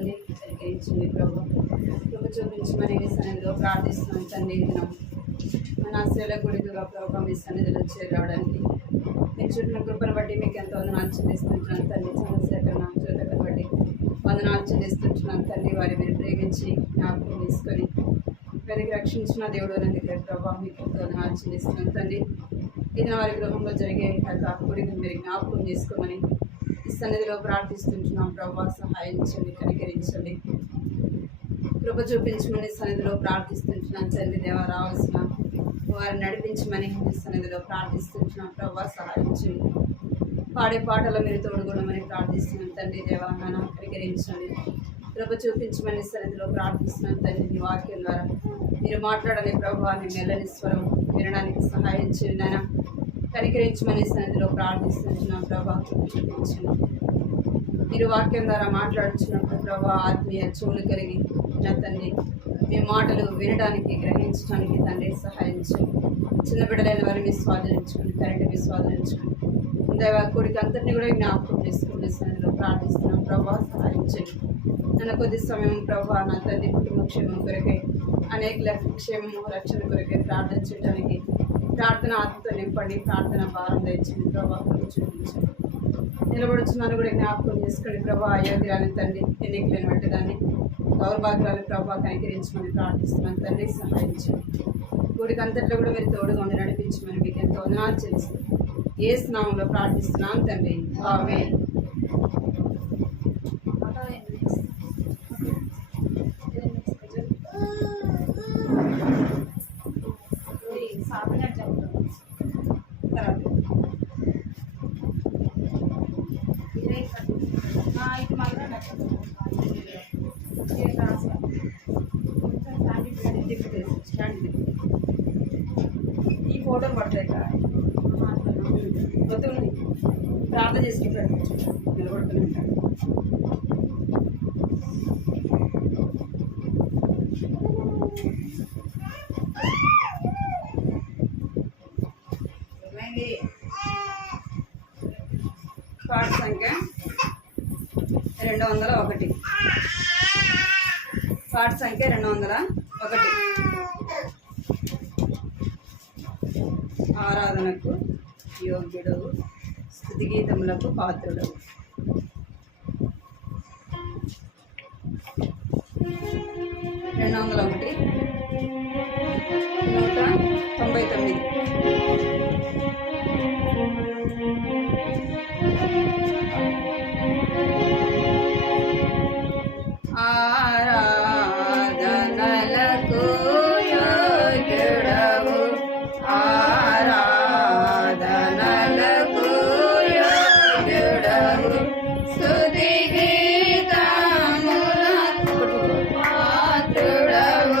తండ్రి. కనికరించండి ప్రభు. కృప చూపించమని మీ సన్నిధిలో ప్రార్థిస్తున్నాం తండ్రి. దినం మన ఆశల గుడిగా ప్రభావ మీ సన్నిధిలో చేరవడానికి మీ చుట్టూ కృపను బట్టి మీకు ఎంతో వందనాలు చెల్లిస్తుంటున్నాను తండ్రి. చంద్రశేఖర్ నా చుట్టను బట్టి వందనాలు చెల్లిస్తుంటున్నాను తండ్రి. వారి మీరు ప్రేమించి జ్ఞాపకం తీసుకొని వెనక్కి రక్షించిన దేవుడు దగ్గర ప్రభావ మీకు ఎంతో వందనాలు చెల్లిస్తున్నాను తండ్రి. ఇది వారి గృహంలో జరిగే గుడిని మీరు జ్ఞాపకం చేసుకోమని ఈ సన్నిధిలో ప్రార్థిస్తుంటున్నాం ప్రభావ. సహాయించండి, కనికరించండి, కృప చూపించమని సన్నిధిలో ప్రార్థిస్తుంటున్నాం తండ్రి. దేవా రావాల్సిన వారిని నడిపించమని ఈ సన్నిధిలో ప్రార్థిస్తుంటున్నాం ప్రభావ. సహాయించండి, పాడే పాటలు మీరు తోడుకోవడమని ప్రార్థిస్తున్నాం తండ్రి. దేవా నాన్న కనికరించండి, కృప చూపించమని సన్నిధిలో ప్రార్థిస్తున్నాం తండ్రి. నీ వాక్యం ద్వారా మీరు మాట్లాడని ప్రభావాన్ని మెల్లని స్వరం వినడానికి సహాయం చేయండి నాయన. కనికరించమని సన్నిధిలో ప్రార్థిస్తున్నాం ప్రభా. చూపించండి, మీరు వాక్యం ద్వారా మాట్లాడుతున్నప్పుడు ప్రభా ఆత్మీయ చెవులు కలిగి నా తండ్రి మీ మాటలు వినడానికి గ్రహించడానికి తండ్రి సహాయం చేయండి. చిన్న బిడ్డలైన వారిని మీ స్వాధీనించుకోండి, కరెంట్ మీ స్వాధీనించుకోండి. దైవ కొడుకు అంతటిని కూడా జ్ఞాపకం చేసుకునే సన్నిధిలో ప్రార్థిస్తున్నాం ప్రభా. సహాయం చేయండి నన్ను కొద్ది సమయం ప్రభా. నా తండ్రి కుటుంబ క్షేమం కొరకై అనేక క్షేమము రక్షణ కొరకై ప్రార్థన చేయడానికి ప్రార్థన ఆత్మతో నింపండి. ప్రార్థన భారం తెచ్చింది ప్రభా. చూపించండి, నిలబడుచున్నాను కూడా జ్ఞాపకం చేసుకోండి ప్రభా. అయోగ్యాన్ని తండ్రి ఎన్నికలేని వంటి దాన్ని దౌర్భాగ్యాలు ప్రభా కనికరించమని ప్రార్థిస్తున్నాను తండ్రి. సహాయించండి, గుడికి అంతట్లో కూడా మీరు తోడుగా ఉండి నడిపించమని మీకు ఎంతో వందనాలు చేస్తుంది. ఏ స్నామంలో ప్రార్థిస్తున్నాను తండ్రి. ఆమేన్. ఈ ఫోటో పడతాయి కదా మొత్తం ప్రార్థన చేసుకుంటాడు, నిలబడుతూనే ఉంటాడు. కార్డ్ సంఖ్య 201. కార్డ్ సంఖ్య 201. ఆరాధనకు యోగ్యుడవు, స్తుతి గీతములకు పాత్రుడవు. 201 199. ఆరాధనలకు యోగ్యుడవు, ఆరాధనలకు యోగ్యుడవు, స్తుతి గీతములకు పాత్రుడవు.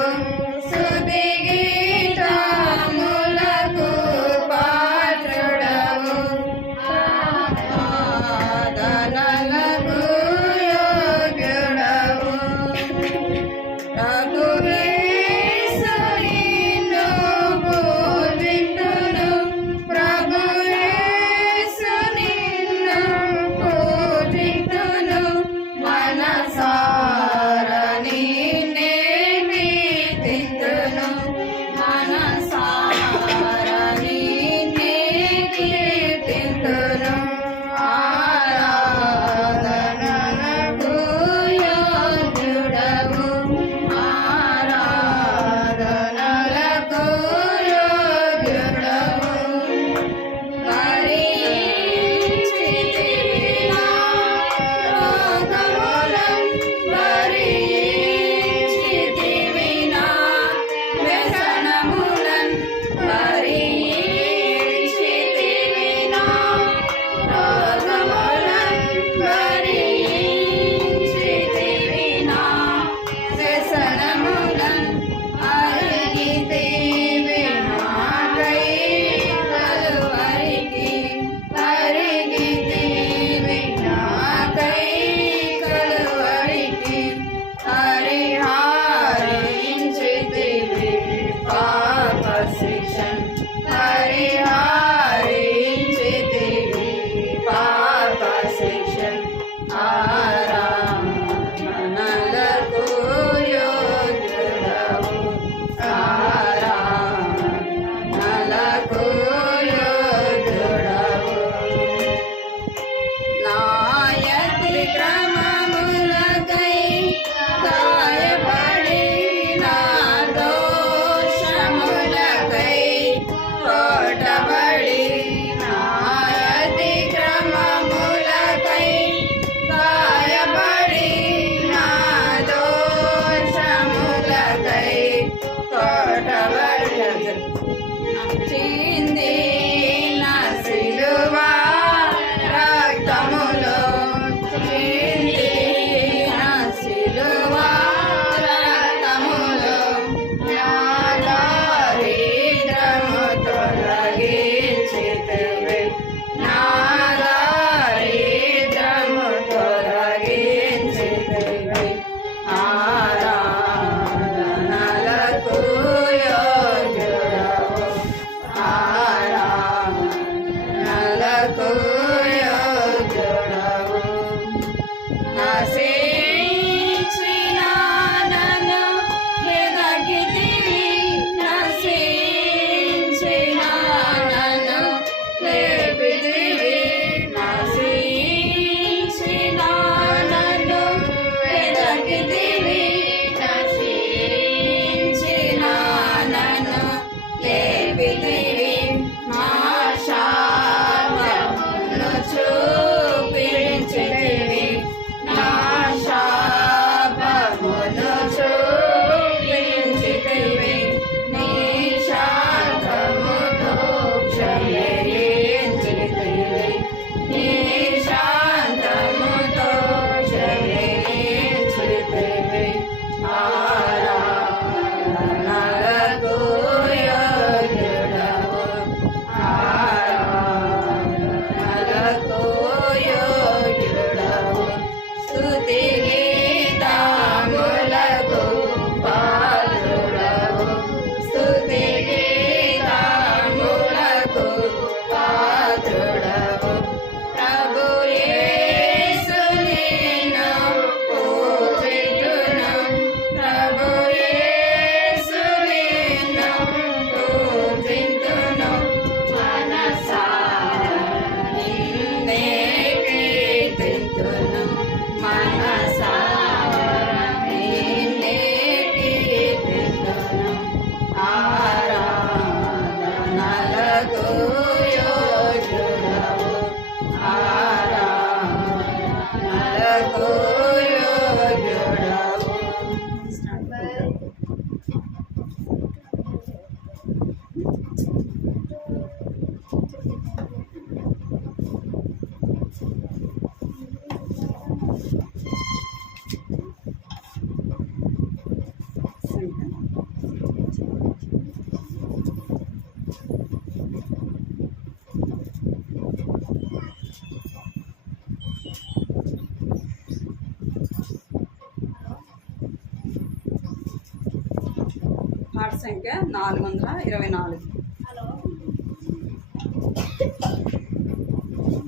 సంఖ్య 424.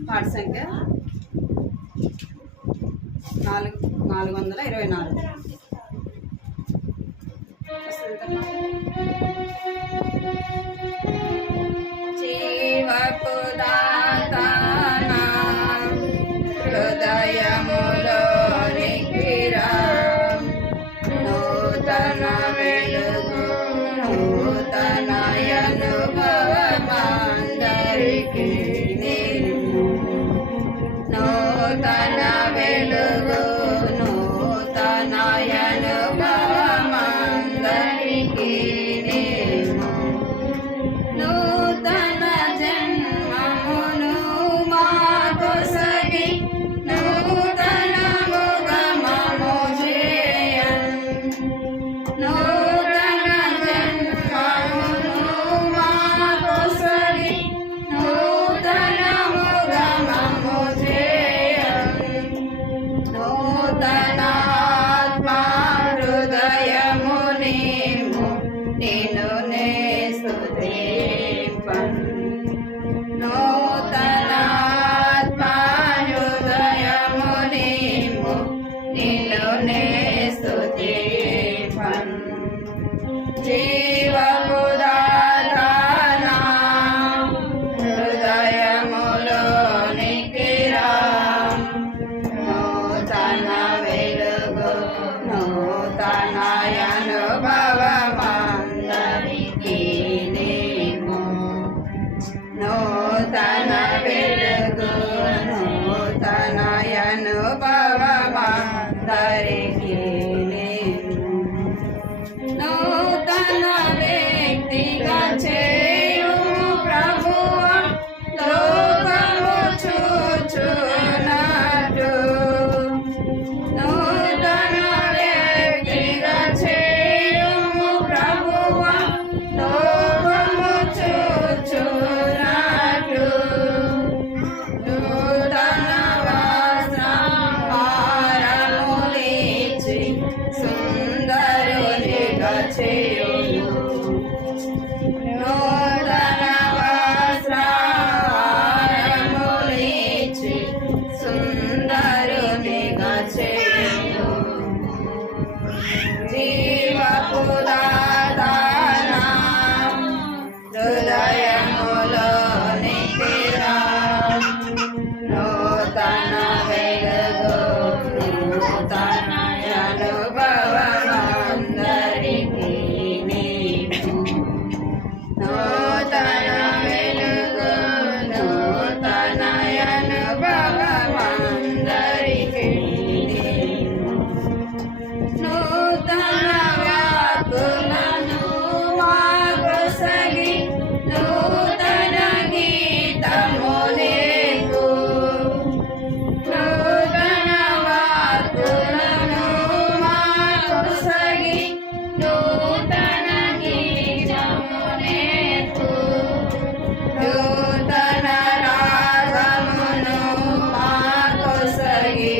పాట సంఖ్య 424. జీవపు దాతా నా హృదయములోనికి రా, నూతన వెలుగు నూతన అనుభవమందరికీ నీవు. నూతన వెలుగు నూతన అనుభవమందరికీ నీవు. నూతన జన్మమును మాకొసగి నూతనముగమము చేయన్. నూతన జన్మమును మాకొసగి నూతనముగమము చేయన్. నూతనాత్మ హృదయము నీవు నిన్ను నే స్తుతింపన్. నూతనాత్మ హృదయము నీవు నిన్ను నే స్తుతింపన్. జీవపు దాతా నా హృదయములోనికి రా, నూతన వెలుగు నూతన అనుభవమందరికీ నీవు. నూతన వెలుగు నూతన అనుభవమందరికీ నీవు. నూతన వ్యక్తిగా చేయుము ప్రభువా, లోకము చూచునట్టు. నూతన వ్యక్తిగా చేయుము ప్రభువా, లోకము చూచునట్టు. నూతన వస్త్రహారములిచ్చి సుందరునిగా చేయుము. నూతన వస్త్రహారములిచ్చి సుందరునిగా చేయుము. జీవపు దాతా నా హృదయములోనికి రా, నూతన వెలుగు నూతన అనుభవమందరికీ నీవు. నూతన వెలుగు నూతన అనుభవమందరికీ నీవు. నూతన వ్యాకులను మాకొసగి నూతన గీతము నీకు. నూతన వాక్కులను మాకొసగి నూతన గీతము నీకు. నూతన రాగమును మాకొసగి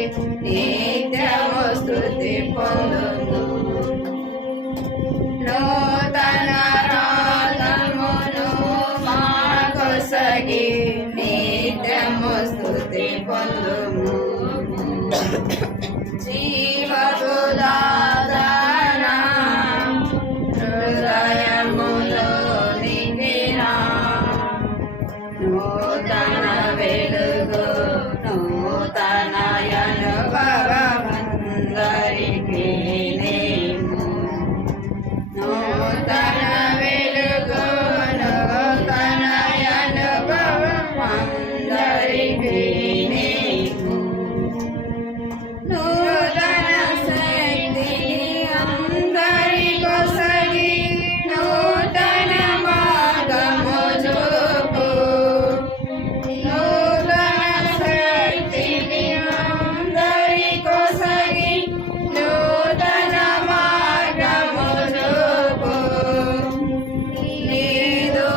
నిత్యము స్తుతి పొందుము. నూతన రాగమును మాకొసగి నిత్యము స్తుతి పొందుము. జీవపు దాతా నా హృదయములోనికి రా, నూతన వెలుగు నూతన అనుభవమందరికీ నీవు. నూతన వెలుగు నూతన అనుభవమందరికీ నీవు. నూతన శక్తిని అందరికొసగి నూతన మార్గము చూపు. నూతన శక్తిని అందరికొసగి నూతన మార్గము చూపు. నీదు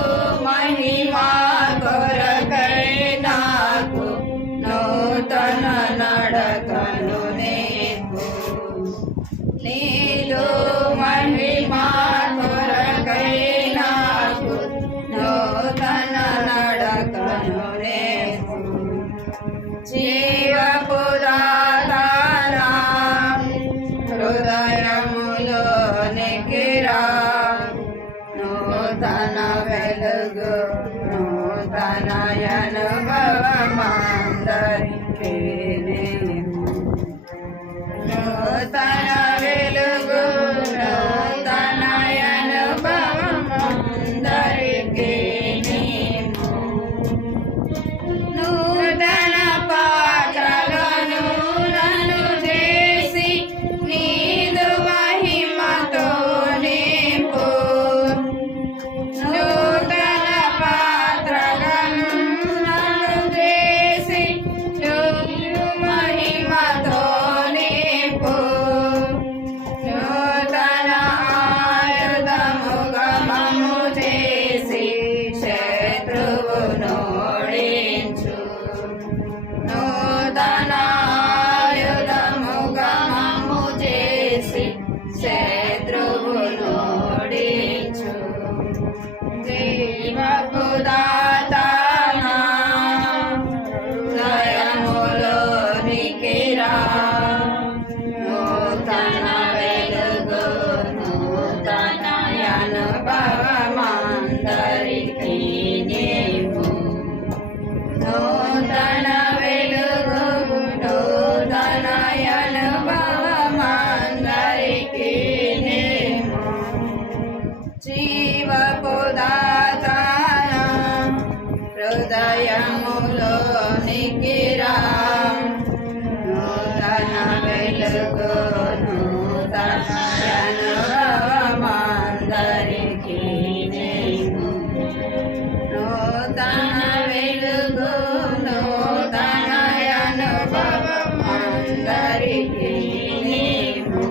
మహిమా కొరకై నాకు నూతన నడకను నేర్పు. నీదు మహిమా కొరకై హృదయములోనికి రా నూతన వెలుగు నూతన అనుభవమందరికీ నూతన వెలుగు నూతన అనుభవమందరికీ నూతన పాత్రలను నన్ను చేసి నీదు మహిమతో నింపు నూతన పాత్రలను నన్ను చేసి నీదు మహిమతో నింపు నూతన ఆయుధముగా మమ్ము చేసి శత్రువును ఓడించు నూతన ఆయుధముగా మమ్ము చేసి శత్రువును ఓడించు జీవపు దాతనా హృదయములోనికి రా నూతన వెలుగు నూతన అనుభవమందరికీ నీవు నూతన వెలుగు నూతన అనుభవమందరికీ నీవు జీవపు దాతనా హృదయములోనికి రా నూతన వెలుగు నూతన అనుభవమందరికీ నీవు నూతన వెలుగు నూతన అనుభవమందరికీ నీవు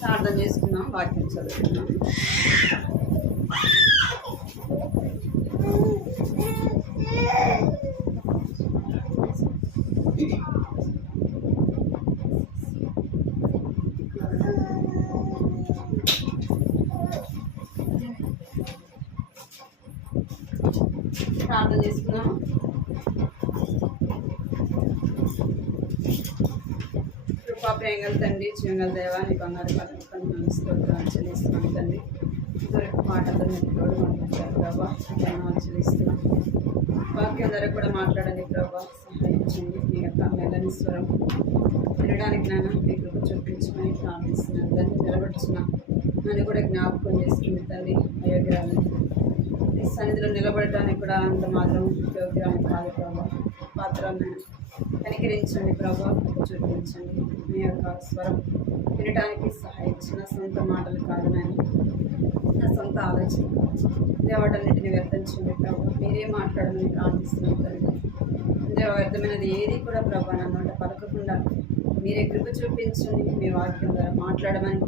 ప్రార్థన చేసుకున్నాం వాక్యం చదువుకున్నాం ప్రార్థన చేసుకున్నాం కృపా ప్రేంగల తండ్రి జీవంగల దేవా నీ బంగారు పదకొండు స్తోత్రాలు చెల్లిస్తున్నాం తండ్రి దొరికి మాటలు తోడు మాట్లాడారు ప్రభా ధన్యవాదాలు చెల్లిస్తున్నాం వాక్యం ద్వారా కూడా మాట్లాడండి ప్రభా సహాయించండి మీ యొక్క మెల్లని స్వరం వినడానికి నాన్న మీ కృప చూపించమని ప్రార్థిస్తున్నాను దాన్ని నిలబడుచున్నా నన్ను కూడా జ్ఞాపకం చేసుకుని తండ్రి అయోగ్యాలను ఈ సన్నిధిలో నిలబడటానికి కూడా అంత మాత్రం యోగ్యాన్ని కాదు ప్రభా పాత్రలను కనికరించండి ప్రభా చూపించండి మీ యొక్క స్వరం వినడానికి సహాయించిన సొంత మాటలు కాదు నాయన నా సొంత ఆలోచన దేవాటన్నిటిని వ్యర్థించండి ప్రభా మీరే మాట్లాడమని ప్రార్థిస్తున్నాను తండ్రి దేవ వ్యర్థమైనది ఏది కూడా ప్రభా నా నోట పలకకుండా మీరే కృప చూపించండి మీ వాక్యం ద్వారా మాట్లాడమని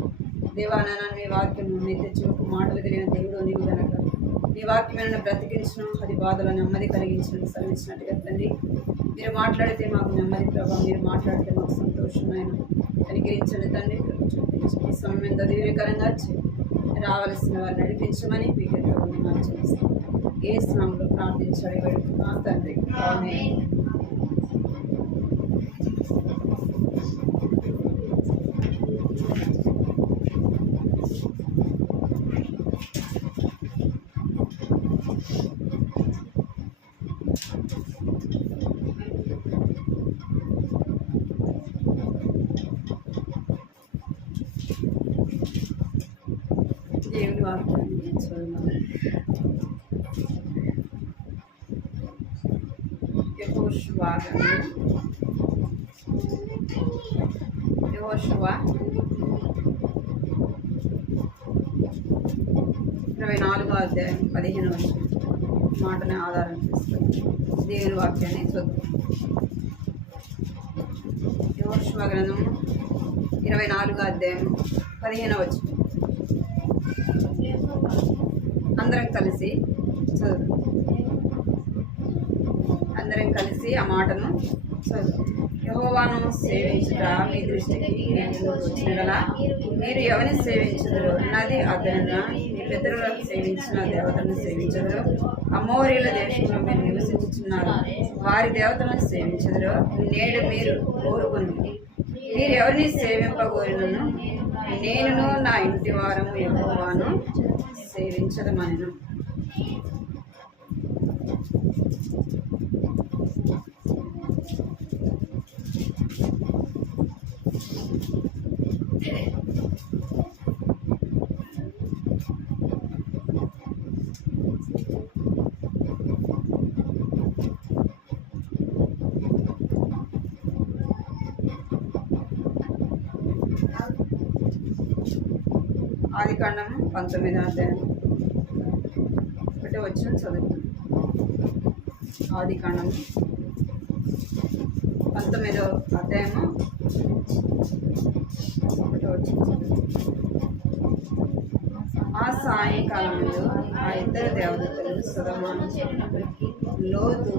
దేవానాన్న మీ వాక్యం నిత్య చూపు మాటలు కలిగిన దేవుడు నీవు గనక నీ వాక్యమైన బ్రతికించడం అది బాధలో నెమ్మది కలిగించడం సెలవించినట్టుగా తండ్రి మీరు మాట్లాడితే మాకు నెమ్మది ప్రభావ మీరు మాట్లాడితే మాకు సంతోషమైన కనికరించండి తండ్రి కృప చూపించండి ఈ సమయం ఎంత దీవెనకరంగా రావాల్సిన వారు నడిపించమని మీకు ప్రభావం చేస్తాం ఏ స్నామంలో ప్రార్థించాలి వెళుతున్నా తండ్రి ఆమేన్. దేవుని వాక్యాన్ని చదువుదాం. యెహోషువ 24వ అధ్యాయం 15వ మాటని ఆధారం చేసుకొని దేవుని వాక్యాన్ని చదువుతాం. యెహోషువ గ్రంథం 24వ అధ్యాయం 15వ వచనం అందరం కలిసి చదువు. అందరం కలిసి ఆ మాటను చదువు. యెహోవాను సేవించుట మీ దృష్టికి ఎందుకు వచ్చినలా మీరు ఎవరిని సేవించదురు? నది అదన మీ పితరులను సేవించిన దేవతలను సేవించదురు. అమోరీల దేశంలో మీరు నివసించుచున్నారు, వారి దేవతలను సేవించదురు. నేడు మీరు కోరుకుని మీరు ఎవరిని సేవింపగోరినను నేనును నా ఇంటి వారము యెహోవాను సేవించదమనెను. ఆదికాండము 19వ అధ్యాయం 1వ వచనం చదువుతాం. ఆదికాండము 19వ అధ్యాయము 1వ వచనం. ఆ సాయంకాలంలో ఆ ఇద్దరు దేవదూతలు లోతు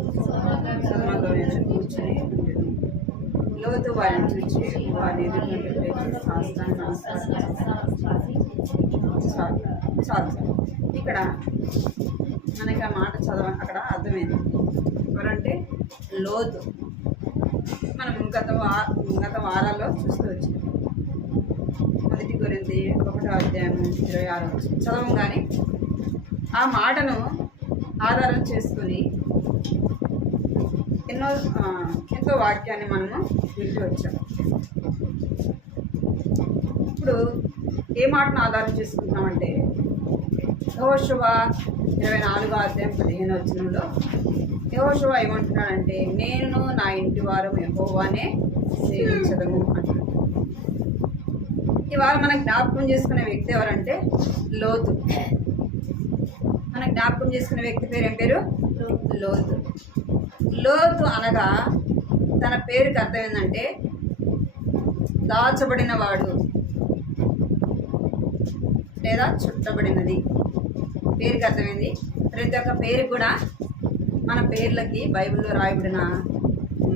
సొదొమలో కూర్చొని ఉండేది. లోతు వారిని చూచి వారి ఎదుర్కొంటే చాలు. ఇక్కడ మనకి ఆ మాట అక్కడ అర్థమైంది. ఎవరంటే లోతు. మనం గత వారాల్లో చూస్తూ వచ్చినాం. 1 కొరింథీ 1వ అధ్యాయం 26 చదవం. కానీ ఆ మాటను ఆధారం చేసుకుని ఎంతో వాక్యాన్ని మనము వింటూ వచ్చాము. ఇప్పుడు ఏ మాటను ఆధారం చేసుకుంటున్నామంటే యెహోషువ 24వ అధ్యాయం 15వ వచనంలో యెహోషువ ఏమంటున్నాడంటే నేను నా ఇంటి వారం యెహోవానే సేవించదము అంటున్నాడు. ఇవాళ మనం జ్ఞాపకం చేసుకునే వ్యక్తి ఎవరంటే లోతు. మన జ్ఞాపకం చేసుకునే వ్యక్తి పేరు ఏం పేరు? లోతు. లోతు అనగా తన పేరుకి అర్థం ఏంటంటే దాచబడిన వాడు లేదా చుట్టబడినది. పేరుకి అర్థమైంది. ప్రతి ఒక్క పేరు కూడా మన పేర్లకి బైబిల్లో రాయబడిన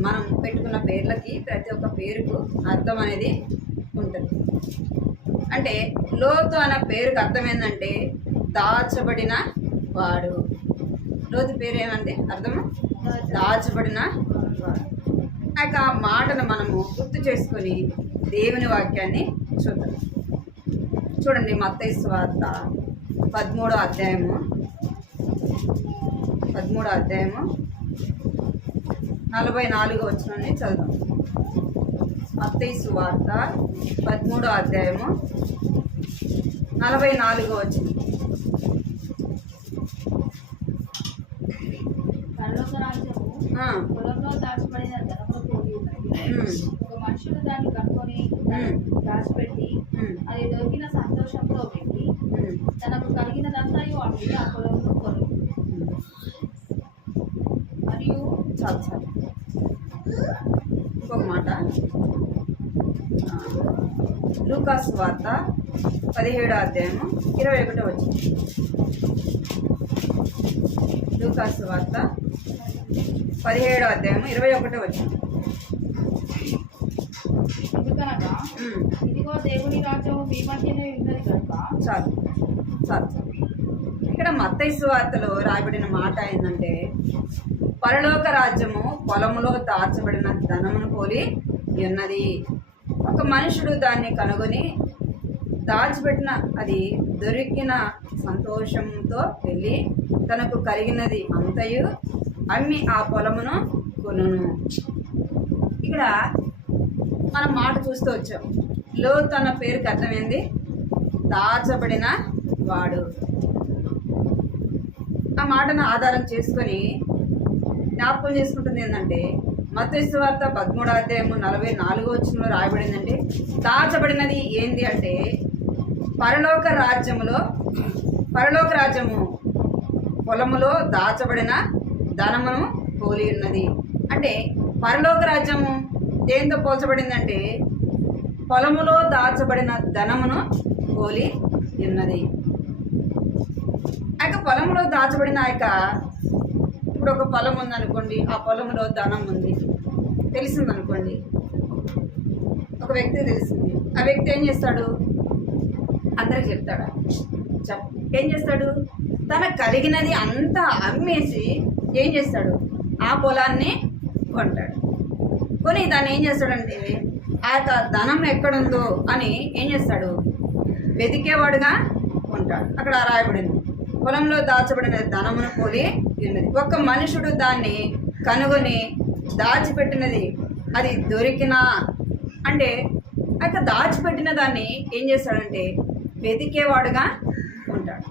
మనం పెట్టుకున్న పేర్లకి ప్రతి ఒక్క పేరుకు అర్థం అనేది ఉంటుంది. అంటే లోతు అనే పేరుకి అర్థం ఏంటంటే దాచబడిన వాడు. లోతు పేరు ఏమంటే అర్థము దాచబడిన వాడు. ఆ మాటను మనము గుర్తు చేసుకొని దేవుని వాక్యాన్ని చూద్దాం. చూడండి, మత్తయి సువార్త 13వ అధ్యాయము 44వ వచనాన్ని చదువుదాం. మత్తయి సువార్త 13వ అధ్యాయము 44వ వచనం. పొలంలో దాచబడిన ధనమును పోలి ఉన్నది. ఒక మనుషుడు దాన్ని కనుక్కొని దాచిపెట్టి అది దొరికిన సంతోషంతో పెట్టి తనకు కలిగినదంతయు అమ్మి ఆ పొలంలో కొను. మరియు చాలు ఇంకొక మాట, లూకాసు వార్త 17వ అధ్యాయము 21వ వచనం. లూకాసు వార్త 17వ అధ్యాయము 21వ వచనం. ఎందుకనగా ఇదిగో దేవుని రాజ్యము మీ మధ్యనే ఉన్నది కనుక. చాలు. ఇక్కడ మత్తయి సువార్తలో రాయబడిన మాట ఏంటంటే పరలోక రాజ్యము పొలములో దాచబడిన ధనమును పోలి ఉన్నది. ఒక మనుషుడు దాన్ని కనుగొని దాచిపెట్టిన అది దొరికిన సంతోషంతో వెళ్ళి తనకు కలిగినది అంతయు అమ్మి ఆ పొలమును కొనును. ఇక్కడ మనం మాట చూస్తూ వచ్చాం. లోతు అన్న పేరుకి అర్థమైంది దాచబడిన వాడు. ఆ మాటను ఆధారం చేసుకొని జ్ఞాపకం చేసుకుంటుంది ఏంటంటే మత్తయి సువార్త 13వ అధ్యాయము 44వ వచనంలో రాయబడిందంటే దాచబడినది ఏంది అంటే పరలోక రాజ్యము పొలములో దాచబడిన ధనమును పోలి ఉన్నది. అంటే పరలోక రాజ్యము దేంతో పోల్చబడిందంటే పొలములో దాచబడిన ధనమును పోలి ఉన్నది. ఆ యొక్క పొలంలో దాచబడిన ఇప్పుడు ఒక పొలం ఉందనుకోండి, ఆ పొలంలో ధనం ఉంది. తెలిసింది అనుకోండి, ఒక వ్యక్తి తెలిసింది, ఆ వ్యక్తి ఏం చేస్తాడు? అందరికి చెప్తాడా? ఏం చేస్తాడు? తనకు కలిగినది అంతా అమ్మేసి ఏం చేస్తాడు? ఆ పొలాన్ని కొంటాడు. కొని దాన్ని ఏం చేస్తాడంటే ఆ యొక్క ధనం ఎక్కడుందో అని ఏం చేస్తాడు? వెతికేవాడుగా ఉంటాడు. అక్కడ రాయబడింది, పొలంలో దాచబడిన ధనమును పోలి ఉన్నది. ఒక మనుషుడు దాన్ని కనుగొని దాచిపెట్టినది అది దొరికినా అంటే అక్కడ దాచిపెట్టిన దాన్ని ఏం చేస్తాడంటే వెతికేవాడుగా ఉంటాడు.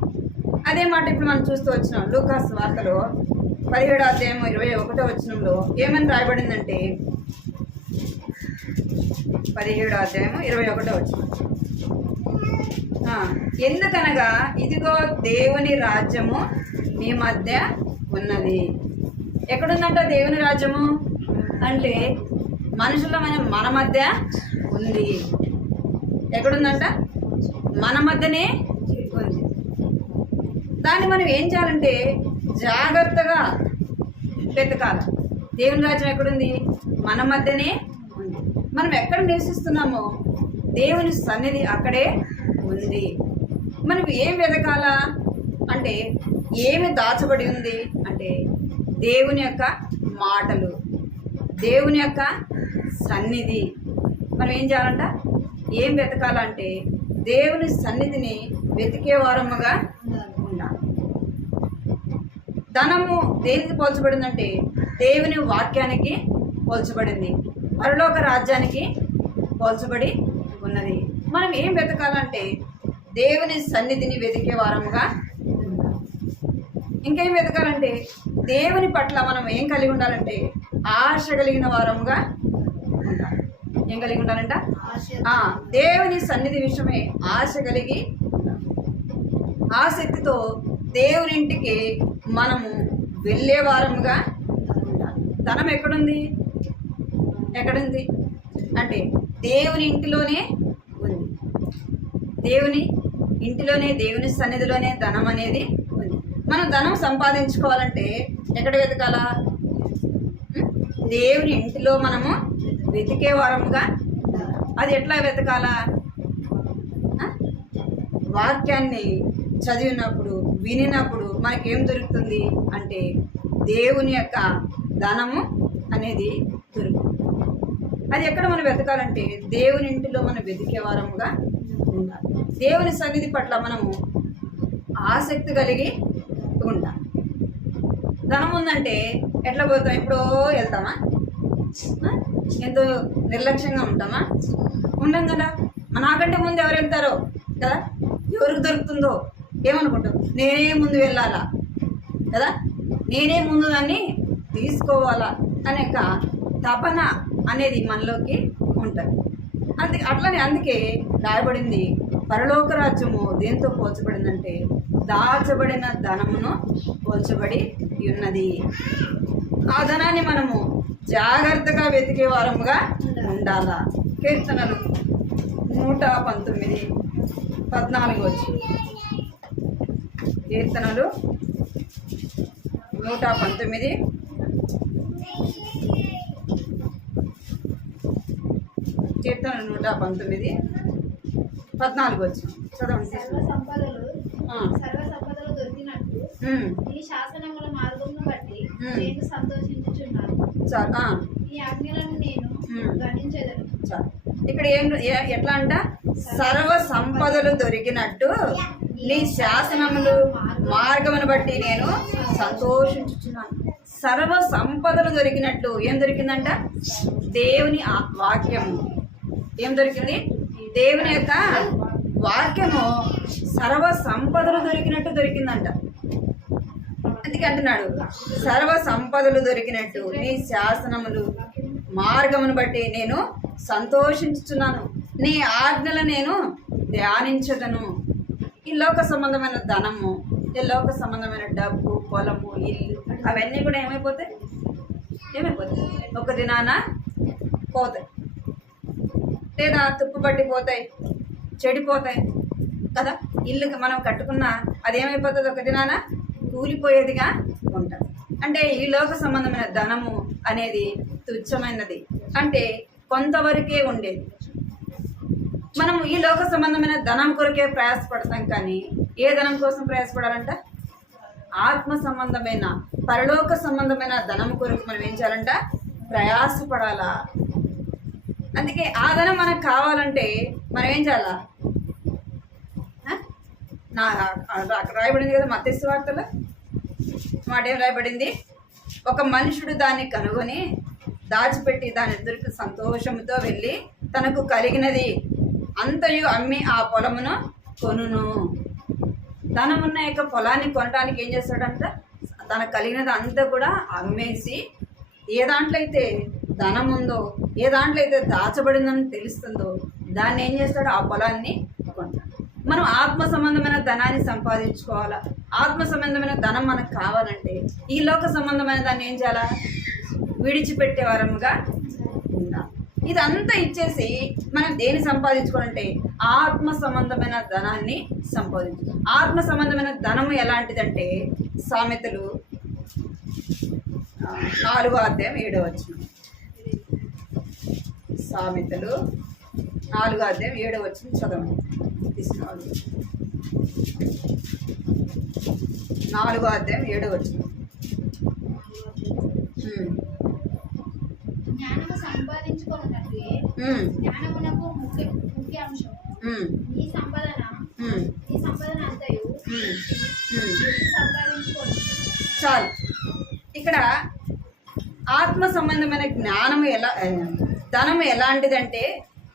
అదే మాట ఇప్పుడు మనం చూస్తూ వచ్చినాం లూకాసు వార్తలో 17వ అధ్యాయం 21వ వచనంలో ఏమని రాయబడిందంటే 17వ అధ్యాయం 21వ వచనం, ఎందుకనగా ఇదిగో దేవుని రాజ్యము మీ మధ్య ఉన్నది. ఎక్కడుందంట దేవుని రాజ్యము? అంటే మనుషులమైన మన మధ్య ఉంది. ఎక్కడుందంట? మన మధ్యనే ఉంది. దాన్ని మనం ఏం చేయాలంటే జాగ్రత్తగా వెతకాలి. దేవుని రాజ్యం ఎక్కడుంది? మన మధ్యనే ఉంది. మనం ఎక్కడ నివసిస్తున్నామో దేవుని సన్నిధి అక్కడే ఉంది. మనం ఏం వెతకాలా అంటే ఏమి దాచబడి ఉంది అంటే దేవుని యొక్క మాటలు, దేవుని యొక్క సన్నిధి. మనం ఏం చేయాలంట? ఏం వెతకాలంటే దేవుని సన్నిధిని వెతికే వారముగా ఉండాలి. ధనము దేనికి పోల్చబడిందంటే దేవుని వాక్యానికి పోల్చబడింది, పరలోక రాజ్యానికి పోల్చబడి ఉన్నది. మనం ఏం వెతకాలంటే దేవుని సన్నిధిని వెతికే వారముగా ఉండాలి. ఇంకేం వెతకాలంటే దేవుని పట్ల మనం ఏం కలిగి ఉండాలంటే ఆశ కలిగిన వారముగా ఉండాలి. ఏం కలిగి ఉండాలంట? దేవుని సన్నిధి విషయమే ఆశ కలిగి ఆసక్తితో దేవుని ఇంటికి మనము వెళ్ళే వారముగా ఉండాలి. ధనం ఎక్కడుంది? ఎక్కడుంది అంటే దేవుని ఇంటిలోనే ఉంది. దేవుని ఇంటిలోనే, దేవుని సన్నిధిలోనే ధనం అనేది ఉంది. మనం ధనం సంపాదించుకోవాలంటే ఎక్కడ వెతకాలా? దేవుని ఇంటిలో మనము వెతికే వారముగా. అది ఎట్లా వెతకాలా? వాక్యాన్ని చదివినప్పుడు, వినినప్పుడు మనకేం దొరుకుతుంది అంటే దేవుని యొక్క ధనము అనేది దొరుకుతుంది. అది ఎక్కడ మనం వెతకాలంటే దేవుని ఇంటిలో మనం వెతికే వారముగా ఉండాలి. దేవుని సన్నిధి పట్ల మనము ఆసక్తి కలిగి ఉండాలి. ధనం ఉందంటే ఎట్లా పోతాం? ఎప్పుడో వెళ్తామా? ఎంతో నిర్లక్ష్యంగా ఉంటామా? ఉండం కదా. నాకంటే ముందు ఎవరు వెళ్తారో కదా, ఎవరికి దొరుకుతుందో ఏమనుకుంటాం? నేనే ముందు వెళ్ళాలా కదా, నేనే ముందు దాన్ని తీసుకోవాలా అనే తపన అనేది మనలోకి ఉంటుంది. అందుకే రాయబడింది, పరలోక రాజ్యము దేంతో పోల్చబడిందంటే దాచబడిన ధనమును పోల్చబడి ఉన్నది. ఆ ధనాన్ని మనము జాగ్రత్తగా వెతికే వారముగా ఉండాలా. కీర్తనలు 119:14 వచ్చి, కీర్తనలు 119 కీర్తనలు 119:14 వచ్చి చదవండి. సర్వ సంపదలు దొరికినట్టు ఈ శాసనముల మార్గమును బట్టి నేను సంతోషించుచున్నాను. ఈ ఆజ్ఞలను నేను గణించెదను. ఇక్కడ ఎట్లా అంట? సర్వ సంపదలు దొరికినట్టు నీ శాసనములు మార్గమును బట్టి నేను సంతోషించుచున్నాను. సర్వ సంపదలు దొరికినట్లు ఏం దొరికిందంట? దేవుని వాక్యము. ఏం దొరికింది? దేవుని యొక్క వాక్యము సర్వ సంపదలు దొరికినట్టు దొరికిందంట. అందుకే అంటున్నాడు, సర్వ సంపదలు దొరికినట్టు నీ శాసనములు మార్గమును బట్టి నేను సంతోషించుచున్నాను. నీ ఆజ్ఞలు నేను ధ్యానించదను. ఈ లోక సంబంధమైన ధనము, ఈ లోక సంబంధమైన డబ్బు, పొలము, ఇల్లు అవన్నీ కూడా ఏమైపోతాయి? ఒక దినాన పోతాయి, లేదా తుప్పు పట్టిపోతాయి, చెడిపోతాయి కదా. ఇల్లు మనం కట్టుకున్నా అది ఏమైపోతుంది? ఒక దినాన కూలిపోయేదిగా ఉంటుంది. అంటే ఈ లోక సంబంధమైన ధనము అనేది తుచ్చమైనది. అంటే కొంతవరకే ఉండేది. మనం ఈ లోక సంబంధమైన ధనం కొరకే ప్రయాసపడతాం, కానీ ఏ ధనం కోసం ప్రయాసపడాలంట? ఆత్మ సంబంధమైన పరలోక సంబంధమైన ధనం కొరకు మనం ఏం చేయాలంట? ప్రయాసపడాలా. అందుకే ఆ ధనం మనకు కావాలంటే మనం ఏం చేయాలా? అక్కడ రాయబడింది కదా మత్తయి సువార్తలో మాట ఏం రాయబడింది? ఒక మనుషుడు దాన్ని కనుగొని దాచిపెట్టి దాని ఎదురుకు సంతోషంతో వెళ్ళి తనకు కలిగినది అంతయు అమ్మి ఆ పొలమును కొనును. ధనమున్న యొక్క పొలాన్ని కొనడానికి ఏం చేస్తాడంట? తనకు కలిగినది అంతా కూడా అమ్మేసి ఏ దాంట్లో అయితే ధనం ఉందో, ఏ దాంట్లో అయితే దాచబడిందని తెలుస్తుందో దాన్ని ఏం చేస్తాడు? ఆ పొలాన్ని కొంటాడు. మనం ఆత్మ సంబంధమైన ధనాన్ని సంపాదించుకోవాలా. ఆత్మ సంబంధమైన ధనం మనకు కావాలంటే ఈ లోక సంబంధమైన దాన్ని ఏం చేయాలా? విడిచిపెట్టే వారముగా ఉండాలి. ఇదంతా ఇచ్చేసి మనం దేన్ని సంపాదించుకోవాలంటే ఆత్మ సంబంధమైన ధనాన్ని సంపాదించు. ఆత్మ సంబంధమైన ధనము ఎలాంటిదంటే సామెతలు 4వ అధ్యాయం 7వ వచనం. సామెతలు 4వ అధ్యాయం 7వ వచనం చదవండి. 4వ అధ్యాయం 7వ వచనం. జ్ఞానము సంపాదించుకోవడానికి జ్ఞానమునకు ముఖ్య అంశం ఈ సంపాదన అంతయు సంపాదించుకోవడం. చాలు. ఇక్కడ ఆత్మ సంబంధమైన జ్ఞానము ధనము ఎలాంటిదంటే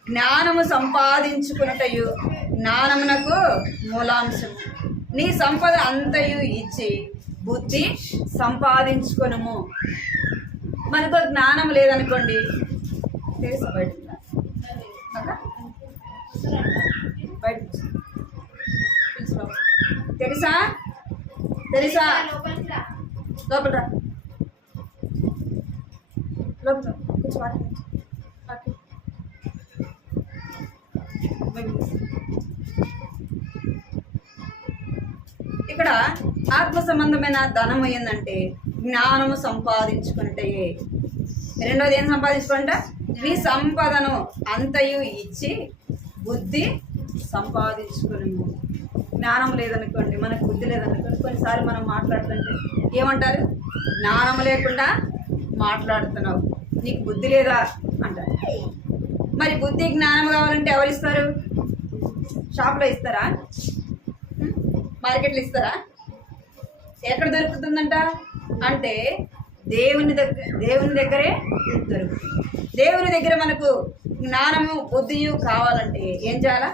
జ్ఞానము సంపాదించుకున్నటయు జ్ఞానమునకు మూలాంశము. నీ సంపద అంతయు ఇచ్చి బుద్ధి సంపాదించుకొనుము. మనకు జ్ఞానం లేదనుకోండి, తెలుసా లోపల ఇక్కడ ఆత్మ సంబంధమైన ధనం ఏంటంటే జ్ఞానము సంపాదించుకుంటే. రెండోది ఏం సంపాదించుకుంటా? నీ సంపదను అంతయు ఇచ్చి బుద్ధి సంపాదించుకుని. జ్ఞానం లేదనుకోండి, మనకు బుద్ధి లేదనుకోండి, కొన్నిసార్లు మనం మాట్లాడుతుంటే ఏమంటారు? జ్ఞానం లేకుండా మాట్లాడుతున్నావు, నీకు బుద్ధి లేదా అంటారు. మరి బుద్ధి జ్ఞానం కావాలంటే ఎవరు ఇస్తారు? షాప్లో ఇస్తారా? మార్కెట్లో ఇస్తారా? ఎక్కడ దొరుకుతుందంట అంటే దేవుని దగ్గరే దొరుకుతుంది. దేవుని దగ్గర మనకు జ్ఞానము బుద్ధియు కావాలంటే ఏం చేయాలా?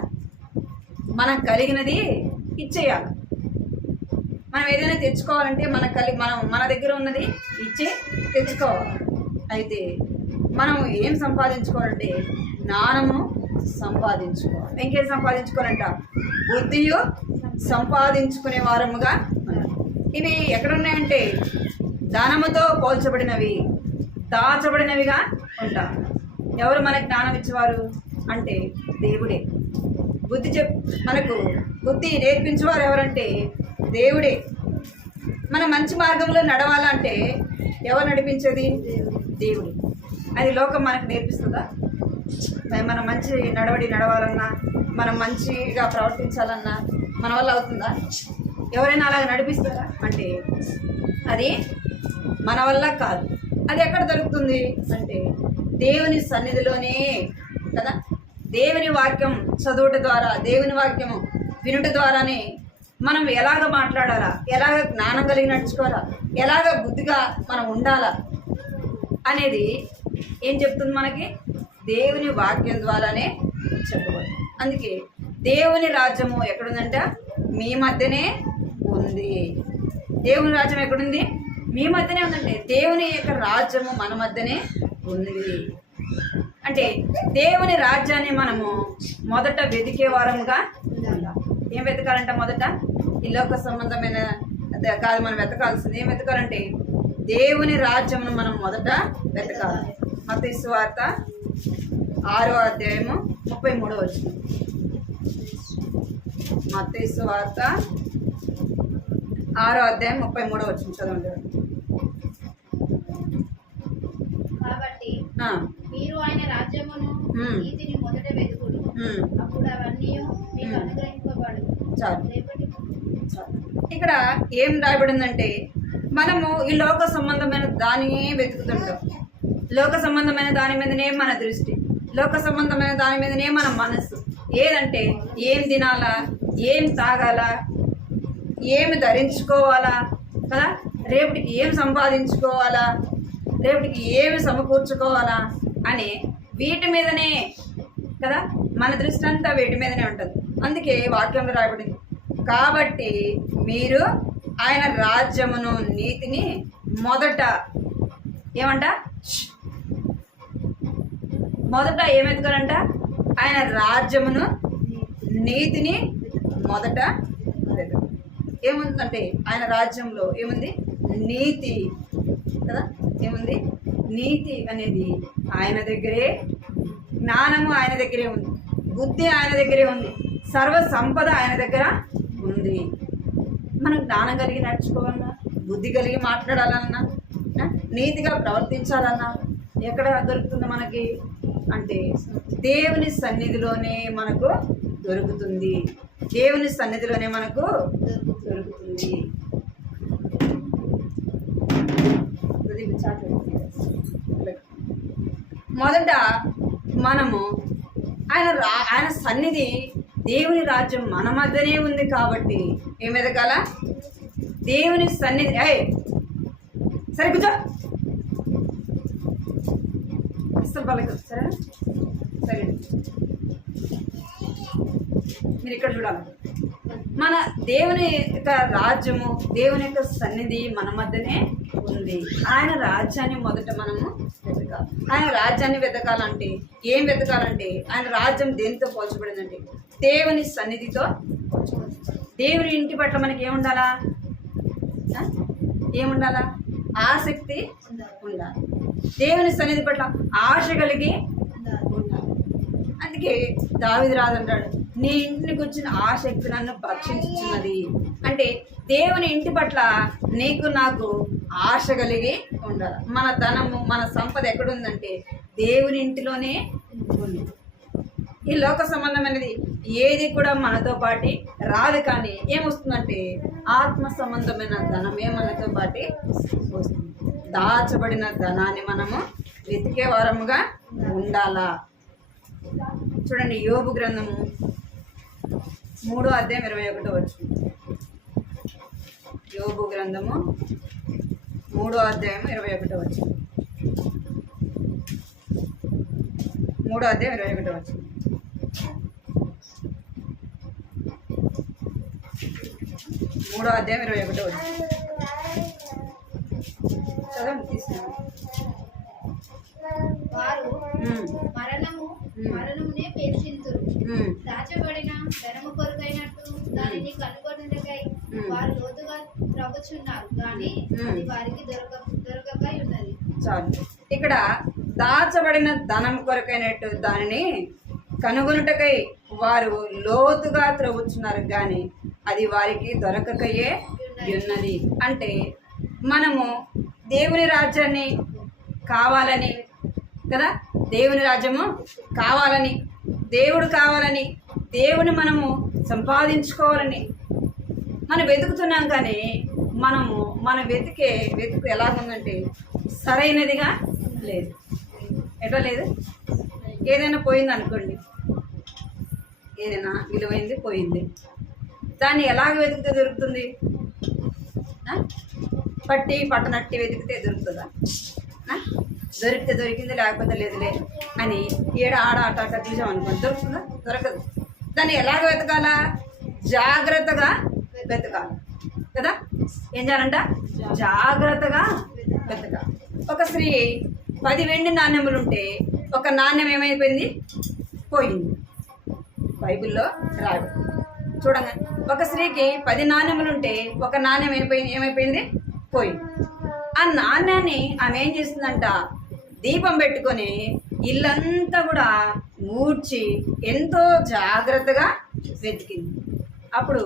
మనకు కలిగినది ఇచ్చేయాలి. మనం ఏదైనా తెచ్చుకోవాలంటే మన దగ్గర ఉన్నది ఇచ్చి తెచ్చుకోవాలి. అయితే మనం ఏం సంపాదించుకోవాలంటే జ్ఞానము సంపాదించుకోవాలి. ఇంకేం సంపాదించుకోవాలంట? బుద్ధియు సంపాదించుకునే వారముగా. ఇవి ఎక్కడున్నాయంటే ధనముతో పోల్చబడినవి, దాచబడినవిగా ఉంటాయి. ఎవరు మనకు జ్ఞానం ఇచ్చేవారు అంటే దేవుడే. మనకు బుద్ధి నేర్పించేవారు ఎవరంటే దేవుడే. మనం మంచి మార్గంలో నడవాలంటే ఎవరు నడిపించేది? దేవుడు. అది లోకం మనకు నేర్పిస్తుందా? మనం మంచి నడవాలన్నా, మనం మంచిగా ప్రవర్తించాలన్నా మన వల్ల అవుతుందా? ఎవరైనా అలాగ నడిపిస్తారా అంటే అది మన వల్ల కాదు. అది ఎక్కడ దొరుకుతుంది అంటే దేవుని సన్నిధిలోనే కదా. దేవుని వాక్యం చదువుట ద్వారా, దేవుని వాక్యము వినుట ద్వారానే మనం ఎలాగ మాట్లాడాలా, ఎలాగ జ్ఞానం కలిగి నడుచుకోవాలా, ఎలాగ బుద్ధిగా మనం ఉండాలా అనేది ఏం చెప్తుంది మనకి? దేవుని వాక్యం ద్వారానే చెప్పబడుతుంది. అందుకే దేవుని రాజ్యము ఎక్కడుందంట? మీ మధ్యనే ఉంది. దేవుని రాజ్యం ఎక్కడుంది? మీ మధ్యనే ఉందంటే దేవుని యొక్క రాజ్యము మన మధ్యనే ఉంది. అంటే దేవుని రాజ్యాన్ని మనము మొదట వెతికే వారముగా ఉండాలి. ఏం వెతకాలంట? మొదట ఈ లోక సంబంధమైన కాదు, మనం వెతకాల్సింది ఏం వెతకాలంటే దేవుని రాజ్యమును మనం మొదట వెతకాలి. మత్తయి సువార్త 6వ అధ్యాయము 33వ వచనం. మత్తయి సువార్త 6వ అధ్యాయం 33వ వచనం చదవండి. కాబట్టి ఆ, మీరు ఆయన రాజ్యమును ఉమ్. నీతిని మొదట వెతుకుడు, ఉమ్. అప్పుడు అవన్నీ మీకు ఉమ్. అనుగ్రహింపబడు. చాలు. రేపటి ఇక్కడ ఏం రాయబడిందంటే మనము ఈ లోక సంబంధమైన దానినే వెతుకుతుంటాం. లోక సంబంధమైన దాని మీదనే మన దృష్టి, లోక సంబంధమైన దాని మీదనే మన మనస్సు. ఏదంటే ఏం తినాలా, ఏం తాగాలా, ఏమి ధరించుకోవాలా కదా, రేపటికి ఏం సంపాదించుకోవాలా, రేపటికి ఏమి సమకూర్చుకోవాలా అని వీటి మీదనే కదా మన దృష్టి అంతా వీటి మీదనే ఉంటుంది. అందుకే వాక్యంలో రాయబడింది, కాబట్టి మీరు ఆయన రాజ్యమును నీతిని మొదట ఏమంట మొదట ఏమెత్తుకోరంట, ఆయన రాజ్యమును నీతిని మొదట వెతుకు. ఏముందంటే ఆయన రాజ్యంలో ఏముంది, నీతి కదా, ఏముంది, నీతి అనేది ఆయన దగ్గరే, జ్ఞానము ఆయన దగ్గరే ఉంది, బుద్ధి ఆయన దగ్గరే ఉంది, సర్వ సంపద ఆయన దగ్గర ఉంది. మనం జ్ఞానం కలిగి నడుచుకోవాలన్నా, బుద్ధి కలిగి మాట్లాడాలన్నా, నీతిగా ప్రవర్తించాలన్నా ఎక్కడ దొరుకుతుంది మనకి అంటే దేవుని సన్నిధిలోనే మనకు దొరుకుతుంది. దేవుని సన్నిధిలోనే మనకు దొరుకుతుంది. మొదట మనము ఆయన సన్నిధి, దేవుని రాజ్యం మన మధ్యనే ఉంది కాబట్టి ఏం ఎదగాల, దేవుని సన్నిధి. సరే కూర్చో, అస్సలు పలకదు సరే. సరే మీరు ఇక్కడ చూడాలి, మన దేవుని యొక్క రాజ్యము, దేవుని యొక్క సన్నిధి మన మధ్యనే ఉంది. ఆయన రాజ్యాన్ని మొదట మనము వెతకాలి. ఆయన రాజ్యాన్ని వెతకాలంటే ఏం వెతకాలంటే ఆయన రాజ్యం దేనితో పోల్చబడిందంటే దేవుని సన్నిధితో పోల్చబడింది. దేవుని ఇంటి పట్ల మనకి ఏముండాలా, ఏముండాలా, ఆసక్తి ఉండాలి. దేవుని సన్నిధి పట్ల ఆశ కలిగి ఉండాలి. అందుకే దావీదు రాజు అంటాడు, నీ ఇంటికి వచ్చిన ఆసక్తి నన్ను భక్షించుచున్నది. అంటే దేవుని ఇంటి పట్ల నీకు నాకు ఆశ కలిగి ఉండాలి. మన ధనము, మన సంపద ఎక్కడుందంటే దేవుని ఇంటిలోనే ఉంది. ఈ లోక సంబంధమైనది ఏది కూడా మనతో పాటి రాదు. కానీ ఏమొస్తుందంటే ఆత్మ సంబంధమైన ధనమే మనతో పాటి వస్తుంది. దాచబడిన ధనాన్ని మనము వెతికే వారముగా ఉండాలా. చూడండి, యోబు గ్రంథము 3:21. యోబు గ్రంథము 3:21. 3:21. చదవండి, తీసుకున్నాను. వారు మరణమునే పేర్చింతురు, దాచబడిన ధనము కొరకైనట్టు దానిని కనుగొనుటకై వారు లోతుగా త్రవ్వుచున్నారు, కానీ అది వారికి దొరకకై ఉన్నది. చాలు. ఇక్కడ దాచబడిన ధనం కొరకైనట్టు దానిని కనుగొనుటకై వారు లోతుగా త్రవ్వుచున్నారు, కానీ అది వారికి దొరకకయే ఉన్నది. అంటే మనము దేవుని రాజ్యాన్ని కావాలని కదా, దేవుని రాజ్యము కావాలని, దేవుడు కావాలని, దేవుని మనము సంపాదించుకోవాలని మనం వెతుకుతున్నాం. కానీ మనము మన వెతుకు ఎలాగుందంటే సరైనదిగా లేదు. ఎట్లా లేదు, ఏదైనా పోయింది అనుకోండి, ఏదైనా విలువైంది పోయింది, దాన్ని ఎలాగ వెతికితే దొరుకుతుంది? పట్టనట్టి వెతికితే దొరుకుతుందా? దొరికితే దొరికింది, లేకపోతే లేదులే అని ఆడ అట చూసాం అనుకోండి, దొరుకుతుందా? దొరకదు. దాన్ని ఎలాగ వెతకాలా? జాగ్రత్తగా వెతకాలి కదా. ఏం చేయాలంట? జాగ్రత్తగా వెతకాలి. ఒక స్త్రీ 10 వెండి నాణ్యములుంటే ఒక నాణ్యం ఏమైపోయింది? పోయింది. బైబిల్లో రాడు. చూడండి, ఒక స్త్రీకి 10 నాణ్యములుంటే ఒక నాణ్యం ఏమైపోయింది? పోయింది. ఆ నాణ్యాన్ని ఆమె ఏం చేస్తుందంట, దీపం పెట్టుకొని ఇల్లంతా కూడా ఊడ్చి ఎంతో జాగ్రత్తగా వెతికింది. అప్పుడు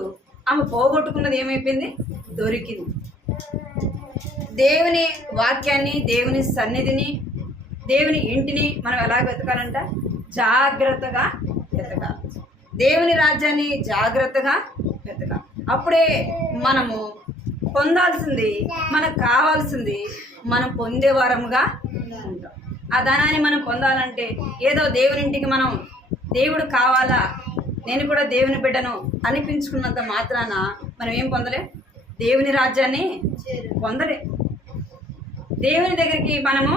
ఆమె పోగొట్టుకున్నది ఏమైపోయింది? దొరికింది. దేవుని వాక్యాన్ని, దేవుని సన్నిధిని, దేవుని ఇంటిని మనం ఎలా వెతకాలంట? జాగ్రత్తగా వెతకాలి. దేవుని రాజ్యాన్ని జాగ్రత్తగా వెతకాలి. అప్పుడే మనము పొందాల్సింది, మనకు కావాల్సింది మనం పొందేవారముగా ఉంటాం. ఆ ధనాన్ని మనం పొందాలంటే ఏదో దేవుని ఇంటికి మనం దేవుడు కావాలా, నేను కూడా దేవుని బిడ్డను అనిపించుకున్నంత మాత్రాన మనం ఏం పొందలేం? దేవుని రాజ్యాన్ని పొందలేం. దేవుని దగ్గరికి మనము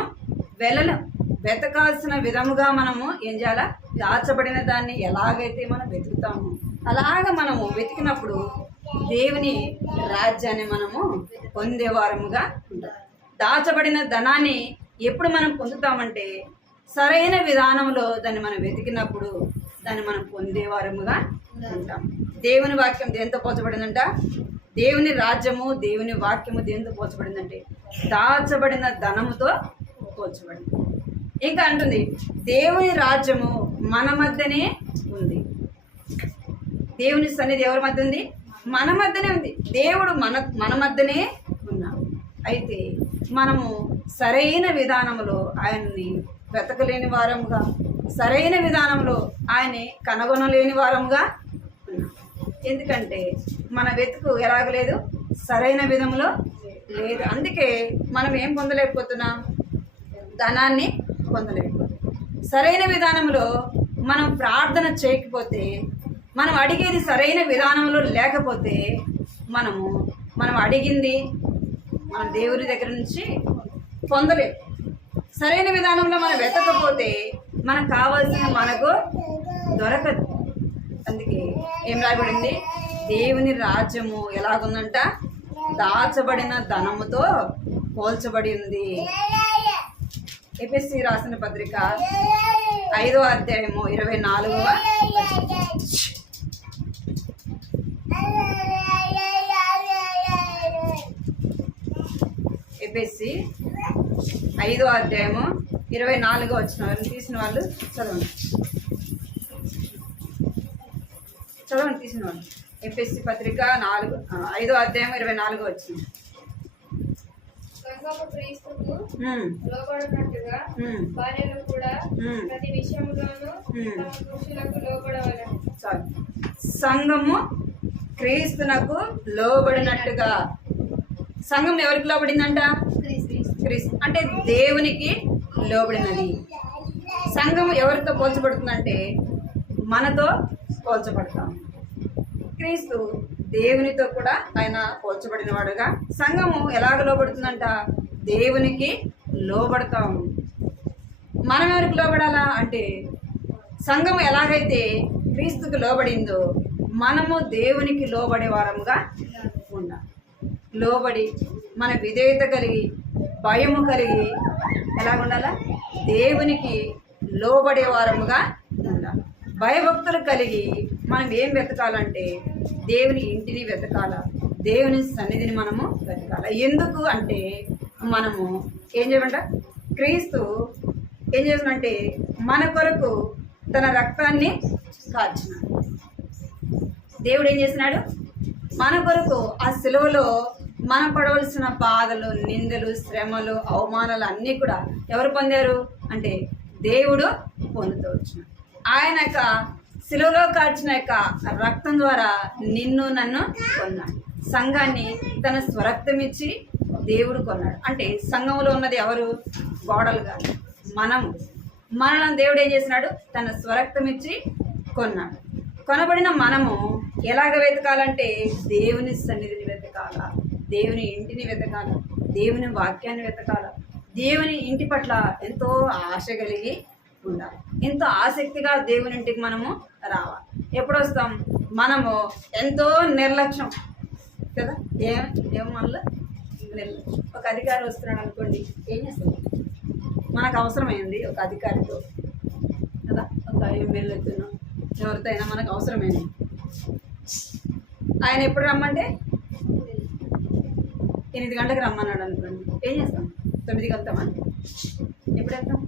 వెళ్ళలేం. వెతకాల్సిన విధముగా మనము ఏం చేయాలా? దాచబడిన దాన్ని ఎలాగైతే మనం వెతుకుతామో అలాగ మనము వెతికినప్పుడు దేవుని రాజ్యాన్ని మనము పొందేవారముగా ఉంటాం. దాచబడిన ధనాన్ని ఎప్పుడు మనం పొందుతామంటే సరైన విధానంలో దాన్ని మనం వెతికినప్పుడు దాన్ని మనం పొందేవారముగా ఉంటాం. దేవుని వాక్యం దేంతో పోల్చబడిందంట? దేవుని రాజ్యము, దేవుని వాక్యము దేంతో పోల్చబడిందంటే దాచబడిన ధనముతో పోల్చబడింది. ఇంకా అంటుంది, దేవుని రాజ్యము మన మధ్యనే ఉంది. దేవుని సన్నిధి ఎవరి మధ్య ఉంది? మన మధ్యనే ఉంది. దేవుడు మన మధ్యనే ఉన్నాడు. అయితే మనము సరైన విధానంలో ఆయన్ని వెతకలేని వారముగా, సరైన విధానంలో ఆయన్ని కనుగొనలేని వారముగా ఉన్నాం. ఎందుకంటే మన వెతుకు ఎలాగలేదు? సరైన విధంలో లేదు. అందుకే మనం ఏం పొందలేకపోతున్నాం? ధనాన్ని పొందలేకపోతున్నాం. సరైన విధానంలో మనం ప్రార్థన చేయకపోతే, మనం అడిగేది సరైన విధానంలో లేకపోతే మనం అడిగింది మన దేవుని దగ్గర నుంచి పొందలేము. సరైన విధానంలో మనం వెతకపోతే మనకు కావాల్సిన మనకు దొరకదు. అందుకే ఏం రాయబడింది? దేవుని రాజ్యము ఎలాగుందంట? దాచబడిన ధనముతో పోల్చబడి ఉంది. ఎఫెసీ రాసిన పత్రిక 5వ అధ్యాయము 24వ ఎఫెసీ 5వ అధ్యాయము 24వ వచనం తీసిన వాళ్ళు చదవండి. తీసిన వాళ్ళు ఎఫెసీ పత్రిక 5వ అధ్యాయం 24వ వచనం. సంఘము క్రీస్తుకు లోబడినట్టుగా భార్యలు కూడా ప్రతి విషయంలోనూ తమ పురుషులకు లోబడవలెను. సంఘము క్రీస్తునకు లోబడినట్టుగా. సంఘం ఎవరికి లోబడిందంట? క్రీస్తు. అంటే దేవునికి లోబడినది. సంఘం ఎవరితో పోల్చబడుతుందంటే మనతో పోల్చబడతాం. క్రీస్తు దేవునితో కూడా ఆయన పోల్చబడిన వాడుగా. సంఘము ఎలాగ లోబడుతుందంట? దేవునికి లోబడతాం. మనం ఎవరికి లోబడాలా అంటే సంఘము ఎలాగైతే క్రీస్తుకు లోబడిందో మనము దేవునికి లోబడే వారముగా ఉండాలి. లోబడి మన విధేయత కలిగి, భయము కలిగి ఎలాగుండాలా? దేవునికి లోబడే వారముగా ఉండాలి. భయభక్తులు కలిగి మనం ఏం వెతకాలంటే దేవుని ఇంటిని వెతకాల, దేవుని సన్నిధిని మనము వెతకాల. ఎందుకు అంటే మనము ఏం చేయమంట? క్రీస్తు ఏం చేసినంటే మన కొరకు తన రక్తాన్ని కార్చినాడు. దేవుడు ఏం చేసినాడు? మన కొరకు ఆ సిలువలో మనం పడవలసిన బాధలు, నిందలు, శ్రమలు, అవమానాలు అన్నీ కూడా ఎవరు పొందారు అంటే దేవుడు పొందుతూ వచ్చినాడు. ఆయన యొక్క సిలువలో కార్చిన యొక్క రక్తం ద్వారా నిన్ను నన్ను కొన్నాడు. సంఘాన్ని తన స్వరక్తం ఇచ్చి దేవుడు కొన్నాడు. అంటే సంఘంలో ఉన్నది ఎవరు? గోడలు కాదు, మనల్ని దేవుడు ఏం చేసినాడు? తన స్వరక్తం ఇచ్చి కొన్నాడు. కొనబడిన మనము ఎలాగ వెతకాలంటే దేవుని సన్నిధిని వెతకాల, దేవుని ఇంటిని వెతకాల, దేవుని వాక్యాన్ని వెతకాల. దేవుని ఇంటి పట్ల ఎంతో ఆశ కలిగి ఉండాలి. ఎంతో ఆసక్తిగా దేవుని ఇంటికి మనము రావాలి. ఎప్పుడు వస్తాం? మనము ఎంతో నిర్లక్ష్యం కదా. ఏం మనలో నిర్లక్ష్యం. ఒక అధికారి వస్తున్నాడు అనుకోండి, ఏం చేస్తాం? మనకు అవసరమైంది ఒక అధికారితో కదా, ఒక ఎమ్మెల్యే ఎత్తున్నాం, ఎవరితో అయినా మనకు అవసరమైంది. ఆయన ఎప్పుడు రమ్మంటే 8 గంటలకు రమ్మన్నాడు అనుకోండి, ఏం చేస్తాం? 9కి వెళ్తామని. ఎప్పుడు వెళ్తాం?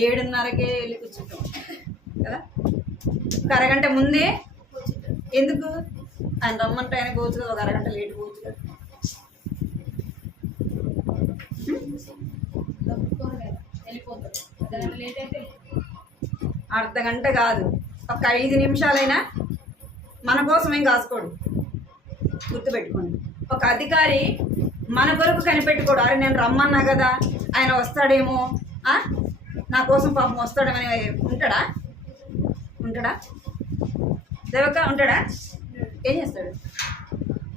7:30కే వెళ్ళి కూర్చుంటాం కదా. ఒక అరగంట ముందే. ఎందుకు? ఆయన రమ్మంటే ఆయన పోవచ్చు కదా, ఒక అరగంట లేట్ పోవచ్చు కదా. వెళ్ళిపోతాడు. అర్ధగంట లేట్ అయితే అర్ధ గంట కాదు, ఒక 5 నిమిషాలైనా మన కోసం ఏం కాసుకోడు. గుర్తుపెట్టుకోండి, ఒక అధికారి మన కొరకు కనిపెట్టుకోడు. అరే నేను రమ్మన్నా కదా, ఆయన వస్తాడేమో, నా కోసం పాపం వస్తాడేమని ఉంటాడా? దేవక ఉంటాడా? ఏం చేస్తాడు?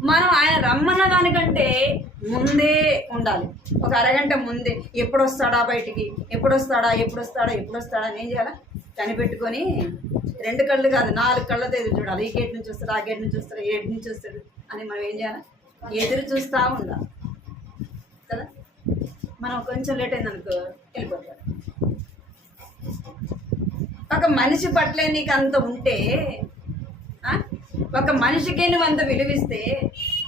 మనం ఆయన రమ్మన్న దానికంటే ముందే ఉండాలి. ఒక అరగంట ముందే ఎప్పుడు వస్తాడా బయటికి, ఎప్పుడు వస్తాడా అని ఏం చేయాలా? కనిపెట్టుకొని 2 కళ్ళు కాదు 4 కళ్ళతో ఎదురు చూడాలి. ఈ గేట్ నుంచి వస్తాడు, ఆ గేట్ నుంచి వస్తాడు, ఏ గేట్ నుంచి వస్తాడు అని మనం ఏం చేయాలి? ఎదురు చూస్తూ ఉండాలి కదా. మనం కొంచెం లేట్ అయిందనుకో వెళ్ళిపోతాడు. ఒక మనిషి పట్లే నీకు అంత ఉంటే, ఒక మనిషికే నువ్వు అంత విలువిస్తే,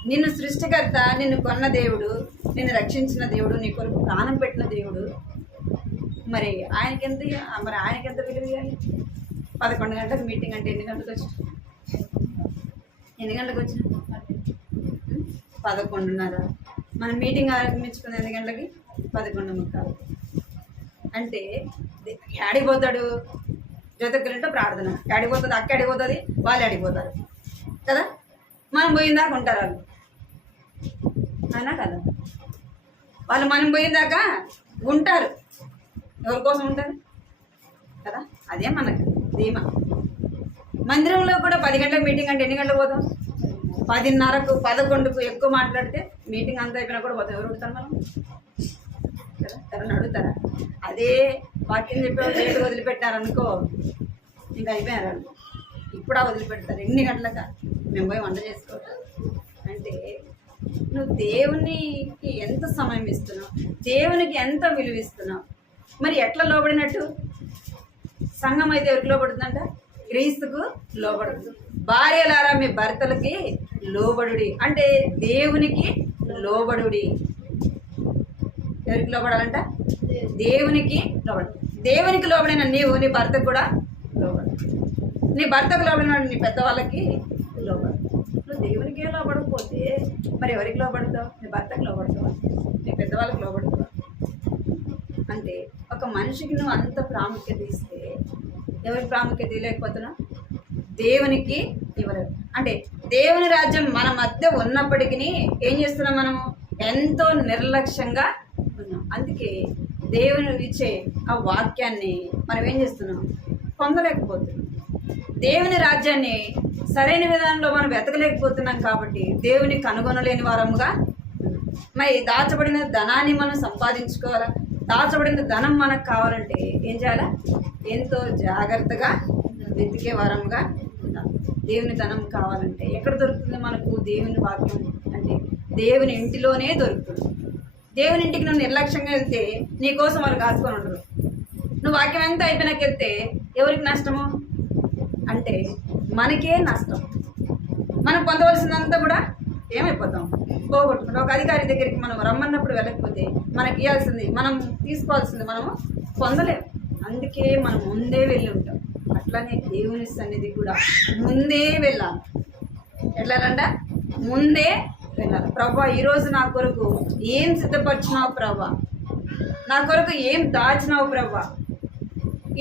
నిన్ను సృష్టికర్త, నిన్ను కొన్న దేవుడు, నిన్ను రక్షించిన దేవుడు, నీ కొరకు ప్రాణం పెట్టిన దేవుడు, మరి ఆయనకెంత విలువ ఇవ్వాలి? 11 గంటలకు మీటింగ్ అంటే ఎన్ని గంటలకు వచ్చిన? 11:30. మన మీటింగ్ ఆరంభించుకుని ఎన్ని గంటలకి? 11:45. అంటే ఆడిపోతాడు. జ్యోతికులంటే ప్రార్థన ఆడిపోతుంది, అక్క ఆడిపోతుంది, వాళ్ళు ఆడిపోతారు కదా. మనం పోయిందాకా ఉంటారు వాళ్ళు, అయినా కదా. వాళ్ళు మనం పోయిందాకా ఉంటారు. ఎవరి కోసం ఉంటారు కదా. అదే మనకు ధీమా. మందిరంలో కూడా 10 గంటలకు మీటింగ్ అంటే ఎన్ని గంటలకు పోతాం? 10:30కు 11కు ఎక్కువ మాట్లాడితే మీటింగ్ అంతా అయిపోయినా కూడా పోతాం. ఎవరు ఉంటారు మనం కదా? ఎవరైనా అడుగుతారా? అదే వాక్యం చెప్పేవాళ్ళు లేటు వదిలిపెట్టారనుకో, ఇంకా అయిపోయారు. ఇప్పుడా వదిలిపెడతారు. ఎన్ని గంటలక మేము పోయి వంట చేసుకోవటం అంటే, నువ్వు దేవునికి ఎంత సమయం ఇస్తున్నావు, దేవునికి ఎంత విలువ ఇస్తున్నావు. మరి ఎట్లా లోబడినట్టు? సంఘం అయితే ఎవరికి లోబడుతుందంట? క్రీస్తుకు లోబడుతుంది. భార్యలారా మీ భర్తలకి లోబడుడి అంటే దేవునికి లోబడుడి. ఎవరికి లోబడాలంట? దేవునికి లోబడు. దేవునికి లోబడిన నీవు నీ భర్తకు కూడా లోబడు. నీ భర్తకు లోబడిన నీ పెద్దవాళ్ళకి లోబడు. నువ్వు దేవునికే లోబడకపోతే మరి ఎవరికి లోబడతావు? నీ భర్తకు లోబడతావా? నీ పెద్దవాళ్ళకి లోబడతావా? అంటే ఒక మనిషికి నువ్వు అంత ప్రాముఖ్యత ఇస్తే ఎవరికి ప్రాముఖ్యత ఇవ్వలేకపోతున్నావు? దేవునికి ఇవ్వలేదు. అంటే దేవుని రాజ్యం మన మధ్య ఉన్నప్పటికీ ఏం చేస్తున్నాం? మనము ఎంతో నిర్లక్ష్యంగా ఉన్నాం. అందుకే దేవుని ఇచ్చే ఆ వాక్యాన్ని మనం ఏం చేస్తున్నాం? పొందలేకపోతున్నాం. దేవుని రాజ్యాన్ని సరైన విధానంలో మనం వెతకలేకపోతున్నాం. కాబట్టి దేవుని కనుగొనలేని వారముగా మరి దాచబడిన ధనాన్ని మనం సంపాదించుకోవాలా? దాచబడిన ధనం మనకు కావాలంటే ఏం చేయాలా? ఎంతో జాగ్రత్తగా వెతికే వారముగా ఉండాలి. దేవుని ధనం కావాలంటే ఎక్కడ దొరుకుతుంది మనకు? దేవుని వాక్యం అంటే దేవుని ఇంటిలోనే దొరుకుతుంది. దేవుని ఇంటికి నువ్వు నిర్లక్ష్యంగా వెళ్తే నీ కోసం వాళ్ళు కాసుకొని ఉండరు. నువ్వు వాక్యం ఎంత అయిపోయినాక వెళ్తే ఎవరికి నష్టము? అంటే మనకే నష్టం. మనం పొందవలసిందంతా కూడా ఏమైపోతాం? పోగొట్టుకుంటాం. ఒక అధికారి దగ్గరికి మనం రమ్మన్నప్పుడు వెళ్ళకపోతే మనకి ఇవ్వాల్సింది, మనం తీసుకోవాల్సింది మనము పొందలేము. అందుకే మనం ముందే వెళ్ళి ఉంటాం. అట్లానే దేవుని సన్నిధి కూడా ముందే వెళ్ళాలి. ఎట్లానంట? ముందే వెళ్ళాలి. ప్రభా, ఈరోజు నా కొరకు ఏం సిద్ధపరిచినావు ప్రభా, నా కొరకు ఏం దాచినావు ప్రభా,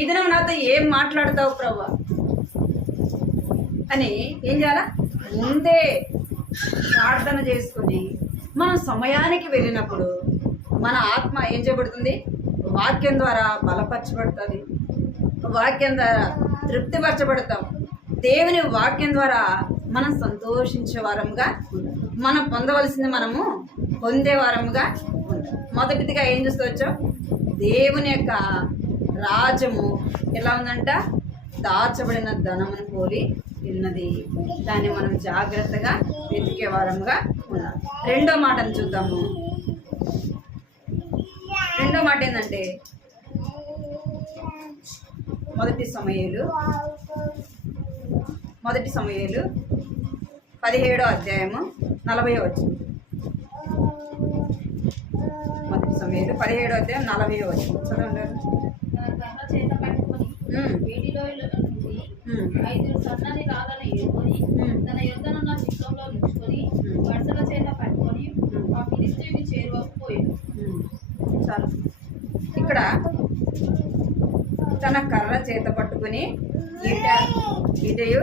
ఇది నువ్వు నాతో ఏం మాట్లాడతావు ప్రభా అని ఏం చేయాలా? ముందే ప్రార్థన చేసుకొని మనం సమయానికి వెళ్ళినప్పుడు మన ఆత్మ ఏం చేయబడుతుంది? వాక్యం ద్వారా బలపరచబడుతుంది. వాక్యం ద్వారా తృప్తిపరచబడతాం. దేవుని వాక్యం ద్వారా మనం సంతోషించే వారముగా ఉంటాం. మనం పొందవలసింది మనము పొందే వారముగా ఉంటాం. మొదటిదిగా ఏం చూసుకోవచ్చు? దేవుని యొక్క రాజ్యము ఎలా ఉందంట? దాచబడిన ధనమును పోలి ఉన్నది. దాన్ని మనం జాగ్రత్తగా వెతికే వారముగా ఉండాలి. రెండో మాటను చూద్దాము. రెండో మాట ఏంటంటే మొదటి సమూయేలు 17వ అధ్యాయము 40వ వచనం. మొదటి సమూయేలు 17వ అధ్యాయం 40వ వచనం చదవండి. కర్ర చేత పట్టుకొని వేడిలో నుండి 5 సన్నని రాళ్ళను ఏరుకొని తన యొద్దనున్న చిత్రంలో నుంచుకొని వరుసల చేత పట్టుకొని ఆ ఫిలిష్తీయుని చేరువకు పోయాడు. చాలు. ఇక్కడ చేత పట్టుకుని ఇటయు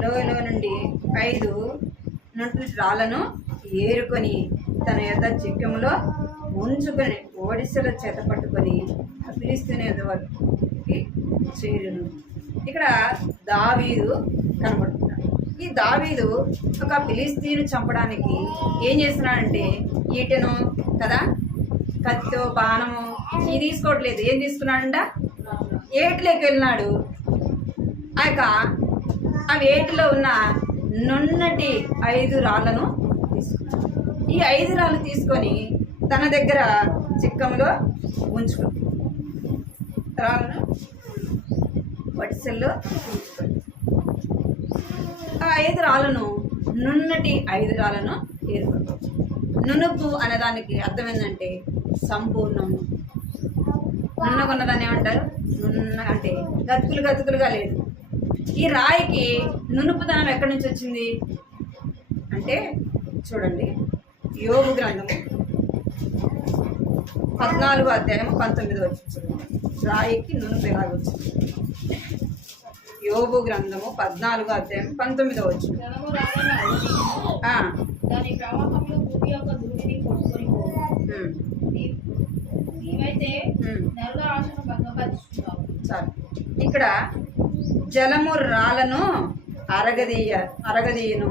లోలో నుండి 5 నుండి రాళ్ళను ఏరుకొని తన యొద్ద చిక్కములో ఉంచుకొని ఓడిసెల చేత పట్టుకొని ఫిలిష్తీయుని యొద్ద వరకు చేరును. ఇక్కడ దావీదు కనబడుతున్నాడు. ఈ దావీదు ఒక ఫిలిష్తీయుని చంపడానికి ఏం చేస్తున్నాడంటే ఈటెను కదా, కత్తితో బాణము ఇది తీసుకోవట్లేదు. ఏం తీసుకున్నాడంట? ఏటిలోకి వెళ్ళినాడు. ఆ వేటిలో ఉన్న నున్నటి 5 రాళ్ళను తీసుకున్నాడు. ఈ 5 రాళ్ళు తీసుకొని తన దగ్గర చిక్కంలో ఉంచుకుంది. రాళ్ళను వడిసెల్లో ఉంచుకుంది. ఆ 5 రాళ్ళను నున్నటి 5 రాళ్ళను ఏర్పడుతుంది. నునుపు అనేదానికి అర్థం ఏంటంటే సంపూర్ణము. నున్నగున్నదాన్ని ఏమంటారు? నున్న అంటే గతుకులుగా లేదు. ఈ రాయికి నునుపుదనం ఎక్కడి నుంచి వచ్చింది అంటే చూడండి, యోబు గ్రంథము 14వ అధ్యాయం 19వ వచనం. రాయికి నునుపు ఎలాగొచ్చింది? యోబు గ్రంథము 14వ అధ్యాయం 19వ వచనం. దాని ప్రవాహంలో భూమి యొక్క ధూళిని కొట్టుకొని నీవైతే నరుల ఆశను భంగపరుచుకున్నావు. చాలు. ఇక్కడ జలము రాళ్ళను అరగదీయను,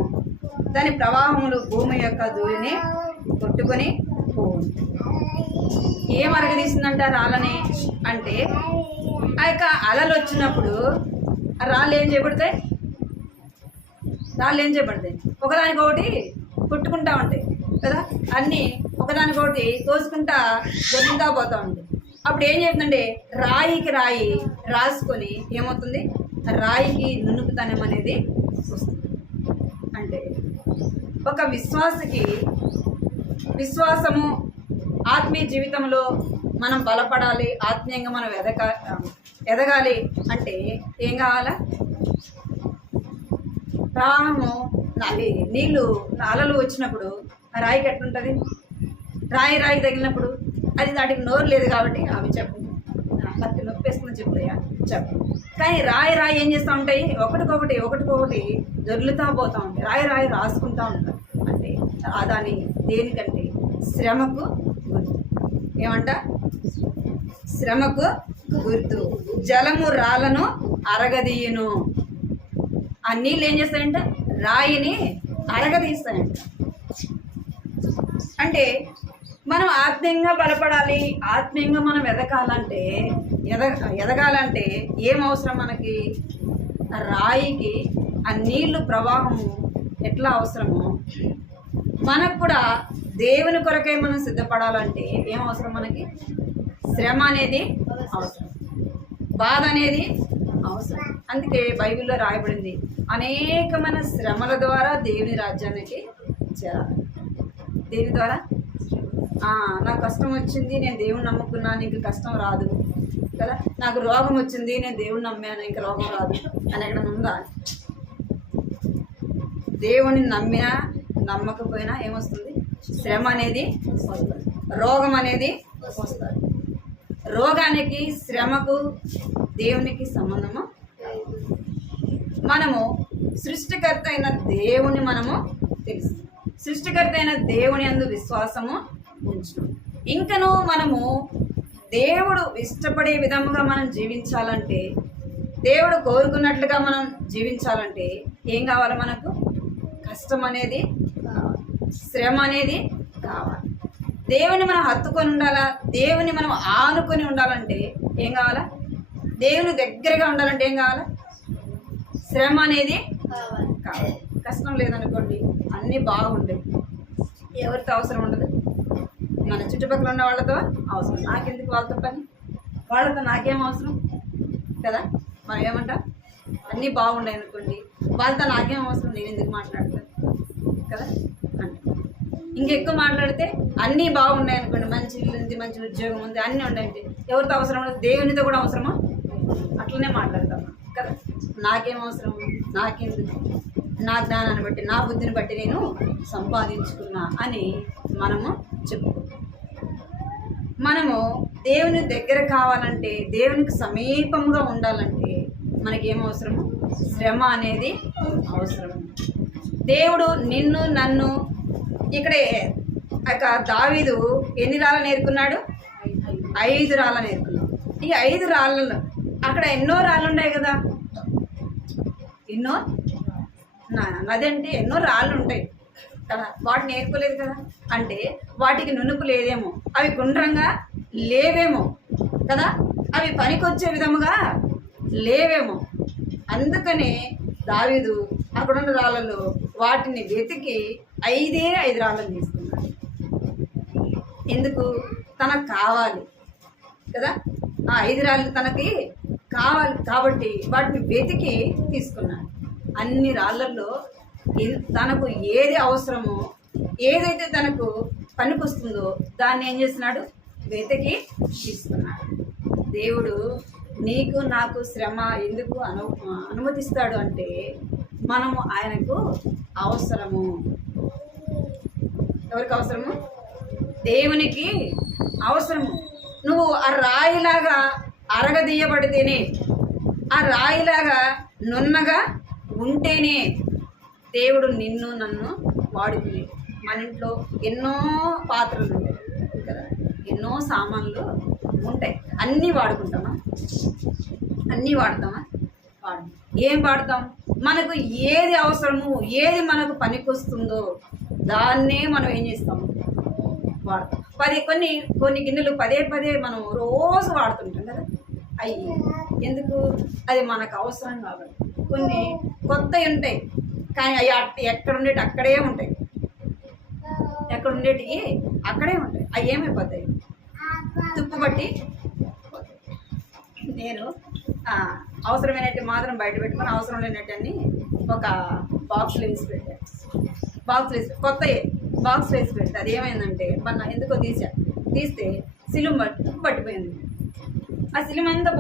దాని ప్రవాహములు భూమి యొక్క ధూళిని కొట్టుకొని పోవు. ఏం అరగదీసిందంట రాళ్ళని అంటే ఆ యొక్క అలలు వచ్చినప్పుడు ఆ రాళ్ళు ఏం చేయబడతాయి? ఒకదానికొకటి కొట్టుకుంటా ఉంటాయి కదా, అన్నీ ఒకదానికొకటి తోసుకుంటా దొరుకుతా పోతూ ఉంటాయి. అప్పుడు ఏం చేస్తుందంటే రాయికి రాయి రాసుకొని ఏమవుతుంది? రాయికి నునుపుతనం అనేది వస్తుంది. అంటే ఒక విశ్వాసము ఆత్మీయ జీవితంలో మనం బలపడాలి, ఆత్మీయంగా మనం ఎదగాలి అంటే ఏం కావాలా? ప్రవాహము నీళ్ళు అలలు వచ్చినప్పుడు ఆ రాయికి ఎట్లుంటుంది? రాయి తగిలినప్పుడు అది దాటికి నోరు లేదు కాబట్టి అవి చెప్పు, కత్తి నొప్పేస్తుందని చెప్తాయా? చెప్పు. కానీ రాయి ఏం చేస్తూ ఉంటాయి? ఒకటికొకటి దొర్లుతూ పోతూ ఉంటాయి. రాయి రాసుకుంటూ ఉంటారు. అంటే దాని దేనికంటే శ్రమకు గుర్తు. ఏమంట? శ్రమకు గుర్తు. జలము రాళ్ళను అరగదీయును. ఆ నీళ్ళు ఏం చేస్తాయంట? రాయిని అరగదీస్తాయంట. అంటే మనం ఆత్మీయంగా బలపడాలి, ఆత్మీయంగా మనం ఎదగాలంటే ఏం అవసరం మనకి? రాయికి ఆ నీళ్లు ప్రవాహము ఎట్లా అవసరమో మనకు కూడా దేవుని కొరకై మనం సిద్ధపడాలంటే ఏం అవసరం మనకి? శ్రమ అనేది అవసరం, బాధ అనేది అవసరం. అందుకే బైబిల్లో రాయబడింది అనేకమైన శ్రమల ద్వారా దేవుని రాజ్యానికి చేరాలి. దేని ద్వారా? నాకు కష్టం వచ్చింది, నేను దేవుని నమ్ముకున్నాను, ఇంక కష్టం రాదు కదా. నాకు రోగం వచ్చింది, నేను దేవుని నమ్మాను, ఇంక రోగం రాదు అని ఎక్కడ ఉందా? దేవుని నమ్మినా నమ్మకపోయినా ఏమొస్తుంది? శ్రమ అనేది వస్తుంది, రోగం అనేది వస్తుంది. రోగానికి శ్రమకు దేవునికి సంబంధము. మనము సృష్టికర్త అయిన దేవుని మనము తెలుసు, సృష్టికర్త అయిన దేవుని యందు విశ్వాసము ఉంచు. ఇంకను మనము దేవుడు ఇష్టపడే విధముగా మనం జీవించాలంటే, దేవుడు కోరుకున్నట్లుగా మనం జీవించాలంటే ఏం కావాలి? మనకు కష్టం అనేది కావాలి, శ్రమ అనేది కావాలి. దేవుని మనం హత్తుకొని ఉండాలా, దేవుని మనం ఆనుకొని ఉండాలంటే ఏం కావాలా? దేవుని దగ్గరగా ఉండాలంటే ఏం కావాలా? శ్రమ అనేది కావాలి. కష్టం లేదనుకోండి, అన్నీ బాగుండేవి, ఎవరితో అవసరం ఉండదు. మన చుట్టుపక్కల ఉన్న వాళ్ళతో అవసరం. నాకెందుకు వాళ్ళతో పని? వాళ్ళతో నాకేం అవసరం కదా. మనం ఏమంటాం? అన్నీ బాగుండాయి అనుకోండి, వాళ్ళతో నాకేం అవసరం, నేను ఎందుకు మాట్లాడతాను కదా అంటే. ఇంకెక్కువ మాట్లాడితే అన్నీ బాగున్నాయి అనుకోండి, మంచి ఇల్లు ఉంది, మంచి ఉద్యోగం ఉంది, అన్నీ ఉన్నాయంటే ఎవరితో అవసరం ఉండదు, దేవునితో కూడా అవసరమా? అట్లనే మాట్లాడతాం కదా. నాకేం అవసరం, నాకెందుకు, నా జ్ఞానాన్ని బట్టి, నా బుద్ధిని బట్టి నేను సంపాదించుకున్నా అని మనము చెప్పుకుంటాం. మనము దేవుని దగ్గర కావాలంటే, దేవునికి సమీపంగా ఉండాలంటే మనకేం అవసరము? శ్రమ అనేది అవసరం. దేవుడు నిన్ను నన్ను ఇక్కడే దావీదు ఎన్ని రాళ్ళని ఏరుకున్నాడు? 5 రాళ్ళని ఏరుకున్నాడు. ఈ 5 రాళ్ళలో అక్కడ ఎన్నో రాళ్ళు ఉన్నాయి కదా, ఎన్నో నది అంటే ఎన్నో రాళ్ళు ఉంటాయి కదా, వాటిని ఏరుకోలేదు కదా. అంటే వాటికి నునుపు లేదేమో, అవి గుండ్రంగా లేవేమో కదా, అవి పనికొచ్చే విధముగా లేవేమో. అందుకనే దావీదు అక్కడున్న రాళ్ళలో వాటిని వెతికి 5 రాళ్ళని తీసుకున్నాడు. ఎందుకు? తనకు కావాలి కదా, ఆ 5 రాళ్ళు తనకి కావాలి కాబట్టి వాటిని వెతికి తీసుకున్నాడు. అన్ని రాళ్ళల్లో తనకు ఏది అవసరమో, ఏదైతే తనకు పనికొస్తుందో దాన్ని ఏం చేస్తున్నాడు? వెతికి తీసుకున్నాడు. దేవుడు నీకు నాకు శ్రమ ఎందుకు అనుమతిస్తాడు అంటే మనము ఆయనకు అవసరము. ఎవరికి అవసరము? దేవునికి అవసరము. నువ్వు ఆ రాయిలాగా అరగదీయబడితేనే, ఆ రాయిలాగా నున్నగా ఉంటేనే దేవుడు నిన్ను నన్ను వాడుకునే. మన ఇంట్లో ఎన్నో పాత్రలు ఉంటాయి కదా, ఎన్నో సామాన్లు ఉంటాయి. అన్నీ వాడుకుంటామా? అన్నీ వాడతామా? వాడతాం. ఏం వాడతాం? మనకు ఏది అవసరము, ఏది మనకు పనికొస్తుందో దాన్నే మనం ఏం చేస్తాము? వాడతాం. కొన్ని గిన్నెలు పదే మనం రోజు వాడుతుంటాం కదా, అవి ఎందుకు? అది మనకు అవసరం కాబట్టి. కొన్ని కొత్తవి ఉంటాయి కానీ అవి ఎక్కడ ఉండేటి అక్కడే ఉంటాయి, ఎక్కడ ఉండేటివి అక్కడే ఉంటాయి. అవి ఏమైపోతాయి? తుప్పు పట్టి. నేను అవసరమైనట్టు మాత్రం బయట పెట్టుకొని అవసరం లేనట్టని ఒక బాక్స్లో వేసి పెట్టాను. కొత్త బాక్స్ వేసి పెడితే అది ఏమైందంటే మన ఎందుకో తీస్తే సిలుమ తుప్పు పట్టిపోయింది. ఆ సిలుమ అంతా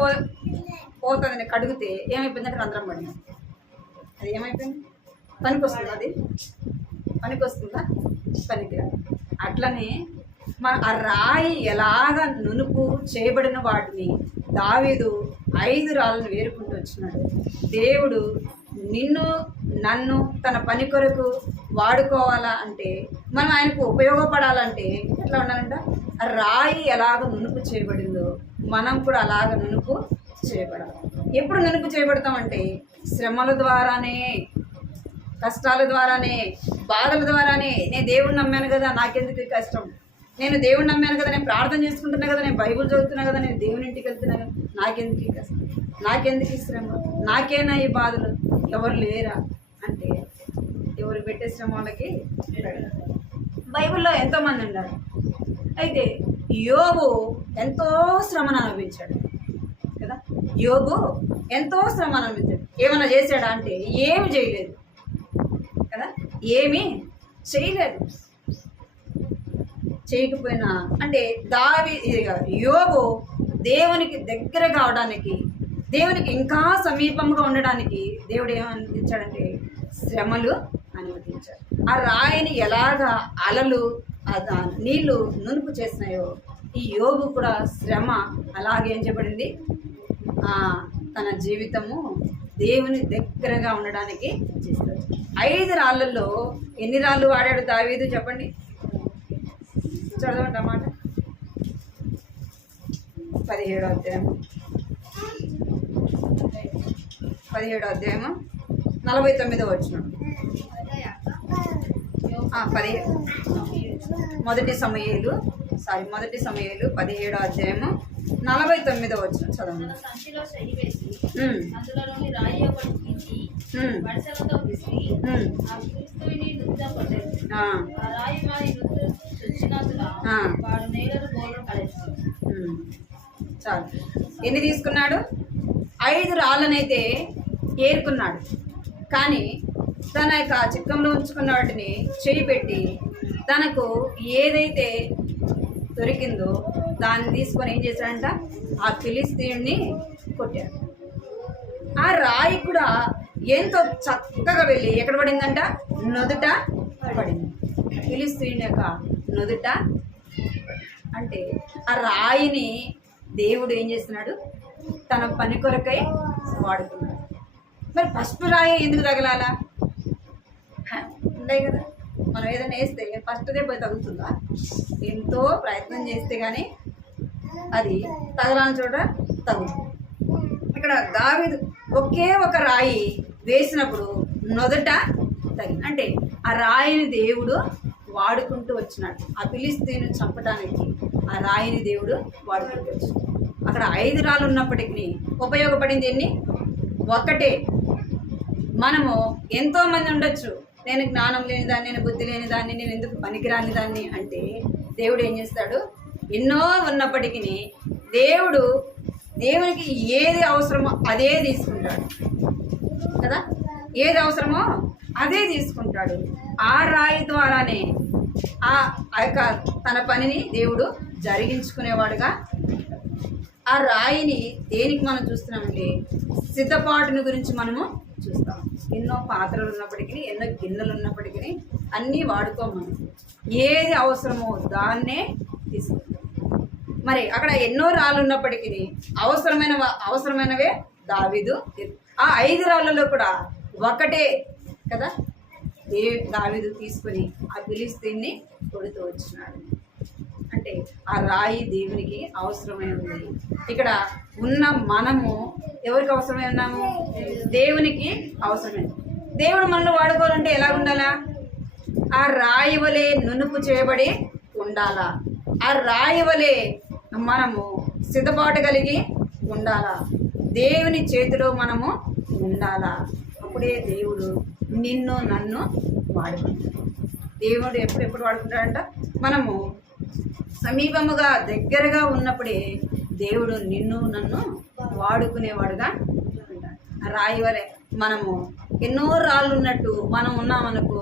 పోతుందని కడిగితే ఏమైపోయిందంటే రంధ్రం పడింది. అది ఏమైపోయింది? పనికొస్తుందా? అది పనికొస్తుందా? పనికిరాదు. అట్లనే ఆ రాయి ఎలాగ నునుపు చేయబడిన వాటిని దావీదు 5 రాళ్ళను వేరుకుంటూ వచ్చినాడు. దేవుడు నిన్ను నన్ను తన పని కొరకు వాడుకోవాలా అంటే, మనం ఆయనకు ఉపయోగపడాలంటే ఎట్లా ఉండాలంట? ఆ రాయి ఎలాగ నునుపు చేయబడిందో మనం కూడా అలాగ నునుపు చేయబడాలి. ఎప్పుడు నునుపు చేయబడతామంటే శ్రమల ద్వారానే, కష్టాల ద్వారానే, బాధల ద్వారానే. నేను దేవుడిని నమ్మాను కదా, నాకెందుకు ఈ కష్టం? నేను దేవుడిని నమ్మాను కదా, నేను ప్రార్థన చేసుకుంటున్నా కదా, నేను బైబుల్ చదువుతున్నా కదా, నేను దేవుని ఇంటికి వెళ్తున్నా కదా, నాకెందుకు ఈ కష్టం? నాకెందుకు ఈ శ్రమ? నాకేనా ఈ బాధలు? ఎవరు లేరా అంటే ఎవరు పెట్టే శ్రమ వాళ్ళకి. బైబిల్లో ఎంతోమంది ఉన్నారు. అయితే యోబు ఎంతో శ్రమను అనుభవించాడు కదా. యోబు ఎంతో శ్రమను అనుభవించాడు. ఏమన్నా చేశాడా అంటే ఏమి చేయలేదు కదా, ఏమీ చేయలేదు. చేయకపోయినా అంటే యోబు దేవునికి దగ్గర కావడానికి, దేవునికి ఇంకా సమీపంగా ఉండడానికి దేవుడు ఏమనిపించాడంటే శ్రమలు అనుమతించాడు. ఆ రాయిని ఎలాగా అలలు నీళ్లు నునుపు చేసినాయో ఈ యోబు కూడా శ్రమ అలాగే ఏం చేయబడింది? తన జీవితము దేవుని దగ్గరగా ఉండడానికి చేస్తాడు. 5 రాళ్ళల్లో ఎన్ని రాళ్ళు వాడాడు దావీదు చెప్పండి? చదవండి అన్నమాట. 17వ అధ్యాయము 49వ వచనం. మొదటి సమూయేలు 17వ అధ్యాయము 49వ వచనం చదవండి. చాలు. ఎన్ని తీసుకున్నాడు? 5 రాళ్ళనైతే ఏరుకున్నాడు. కానీ తన యొక్క చిక్కంలో ఉంచుకున్న వాటిని చేయి పెట్టి తనకు ఏదైతే దొరికిందో దాన్ని తీసుకొని ఏం చేశాడంట? ఆ ఫిలిస్తీయుణ్ణి కొట్టాడు. ఆ రాయి కూడా ఎంతో చక్కగా వెళ్ళి ఎక్కడ పడిందంట? నుదుట పడింది. ఫిలిస్తీయుని యొక్క నుదుట. అంటే ఆ రాయిని దేవుడు ఏం చేస్తున్నాడు, తన పని కొరకై వాడుతున్నాడు. మరి ఫస్ట్ రాయి ఎందుకు తగలాలా? ఉంటాయి కదా, మనం ఏదైనా వేస్తే ఫస్ట్దే పోయి తగులుతుందా? ఎంతో ప్రయత్నం చేస్తే కానీ అది తగలాని చోట తగులుతుంది. ఇక్కడ దావీదు ఒకే ఒక రాయి వేసినప్పుడు మొదట తగిలి, అంటే ఆ రాయిని దేవుడు వాడుకుంటూ వచ్చినాడు. ఆ ఫిలిష్తీయుని చంపడానికి ఆ రాయిని దేవుడు వాడుకుంటూ వచ్చినాడు. అక్కడ 5 రాళ్ళు ఉన్నప్పటికీ ఉపయోగపడింది ఎన్ని? ఒక్కటే. మనము ఎంతోమంది ఉండొచ్చు, నేను జ్ఞానం లేని దాన్ని, నేను బుద్ధి లేని దాన్ని, నేను ఎందుకు పనికిరాని దాన్ని అంటే దేవుడు ఏం చేస్తాడు, ఎన్నో ఉన్నప్పటికీ దేవునికి ఏది అవసరమో అదే తీసుకుంటాడు కదా. ఏది అవసరమో అదే తీసుకుంటాడు. ఆ రాయి ద్వారానే ఆ యొక్క తన పనిని దేవుడు జరిగించుకునేవాడుగా. ఆ రాయిని దేనికి మనం చూస్తున్నామంటే సిద్ధపాటుని గురించి మనము చూస్తాం. ఎన్నో పాత్రలు ఉన్నప్పటికీ, ఎన్నో గిన్నెలు ఉన్నప్పటికీ అన్నీ వాడుకోము. ఏది అవసరమో దాన్నే తీసుకుంటాం. మరి అక్కడ ఎన్నో రాళ్ళు ఉన్నప్పటికీ అవసరమైనవే దావీదు. ఆ 5 రాళ్ళలో కూడా ఒకటే కదా దావీదు తీసుకుని ఆ ఫిలిష్తీయుని కొడుతూ వచ్చినాడు. అంటే ఆ రాయి దేవునికి అవసరమై ఉంది. ఇక్కడ ఉన్న మనము ఎవరికి అవసరమై ఉన్నాము? దేవునికి అవసరమైంది. దేవుడు మనల్ని వాడుకోవాలంటే ఎలా ఉండాలా? ఆ రాయి వలె నునుపు చేయబడి ఉండాలా. ఆ రాయి వలె మనము సిద్ధపాటు కలిగి ఉండాలా. దేవుని చేతిలో మనము ఉండాలా. అప్పుడే దేవుడు నిన్ను నన్ను వాడుకుంటాడు. దేవుడు ఎప్పుడు వాడుకుంటాడంట? మనము సమీపముగా దగ్గరగా ఉన్నప్పుడే దేవుడు నిన్ను నన్ను వాడుకునేవాడుగా ఉంటాడు. రాయి వలె మనము ఎన్నో రాళ్ళు ఉన్నట్టు మనం ఉన్నామనుకో,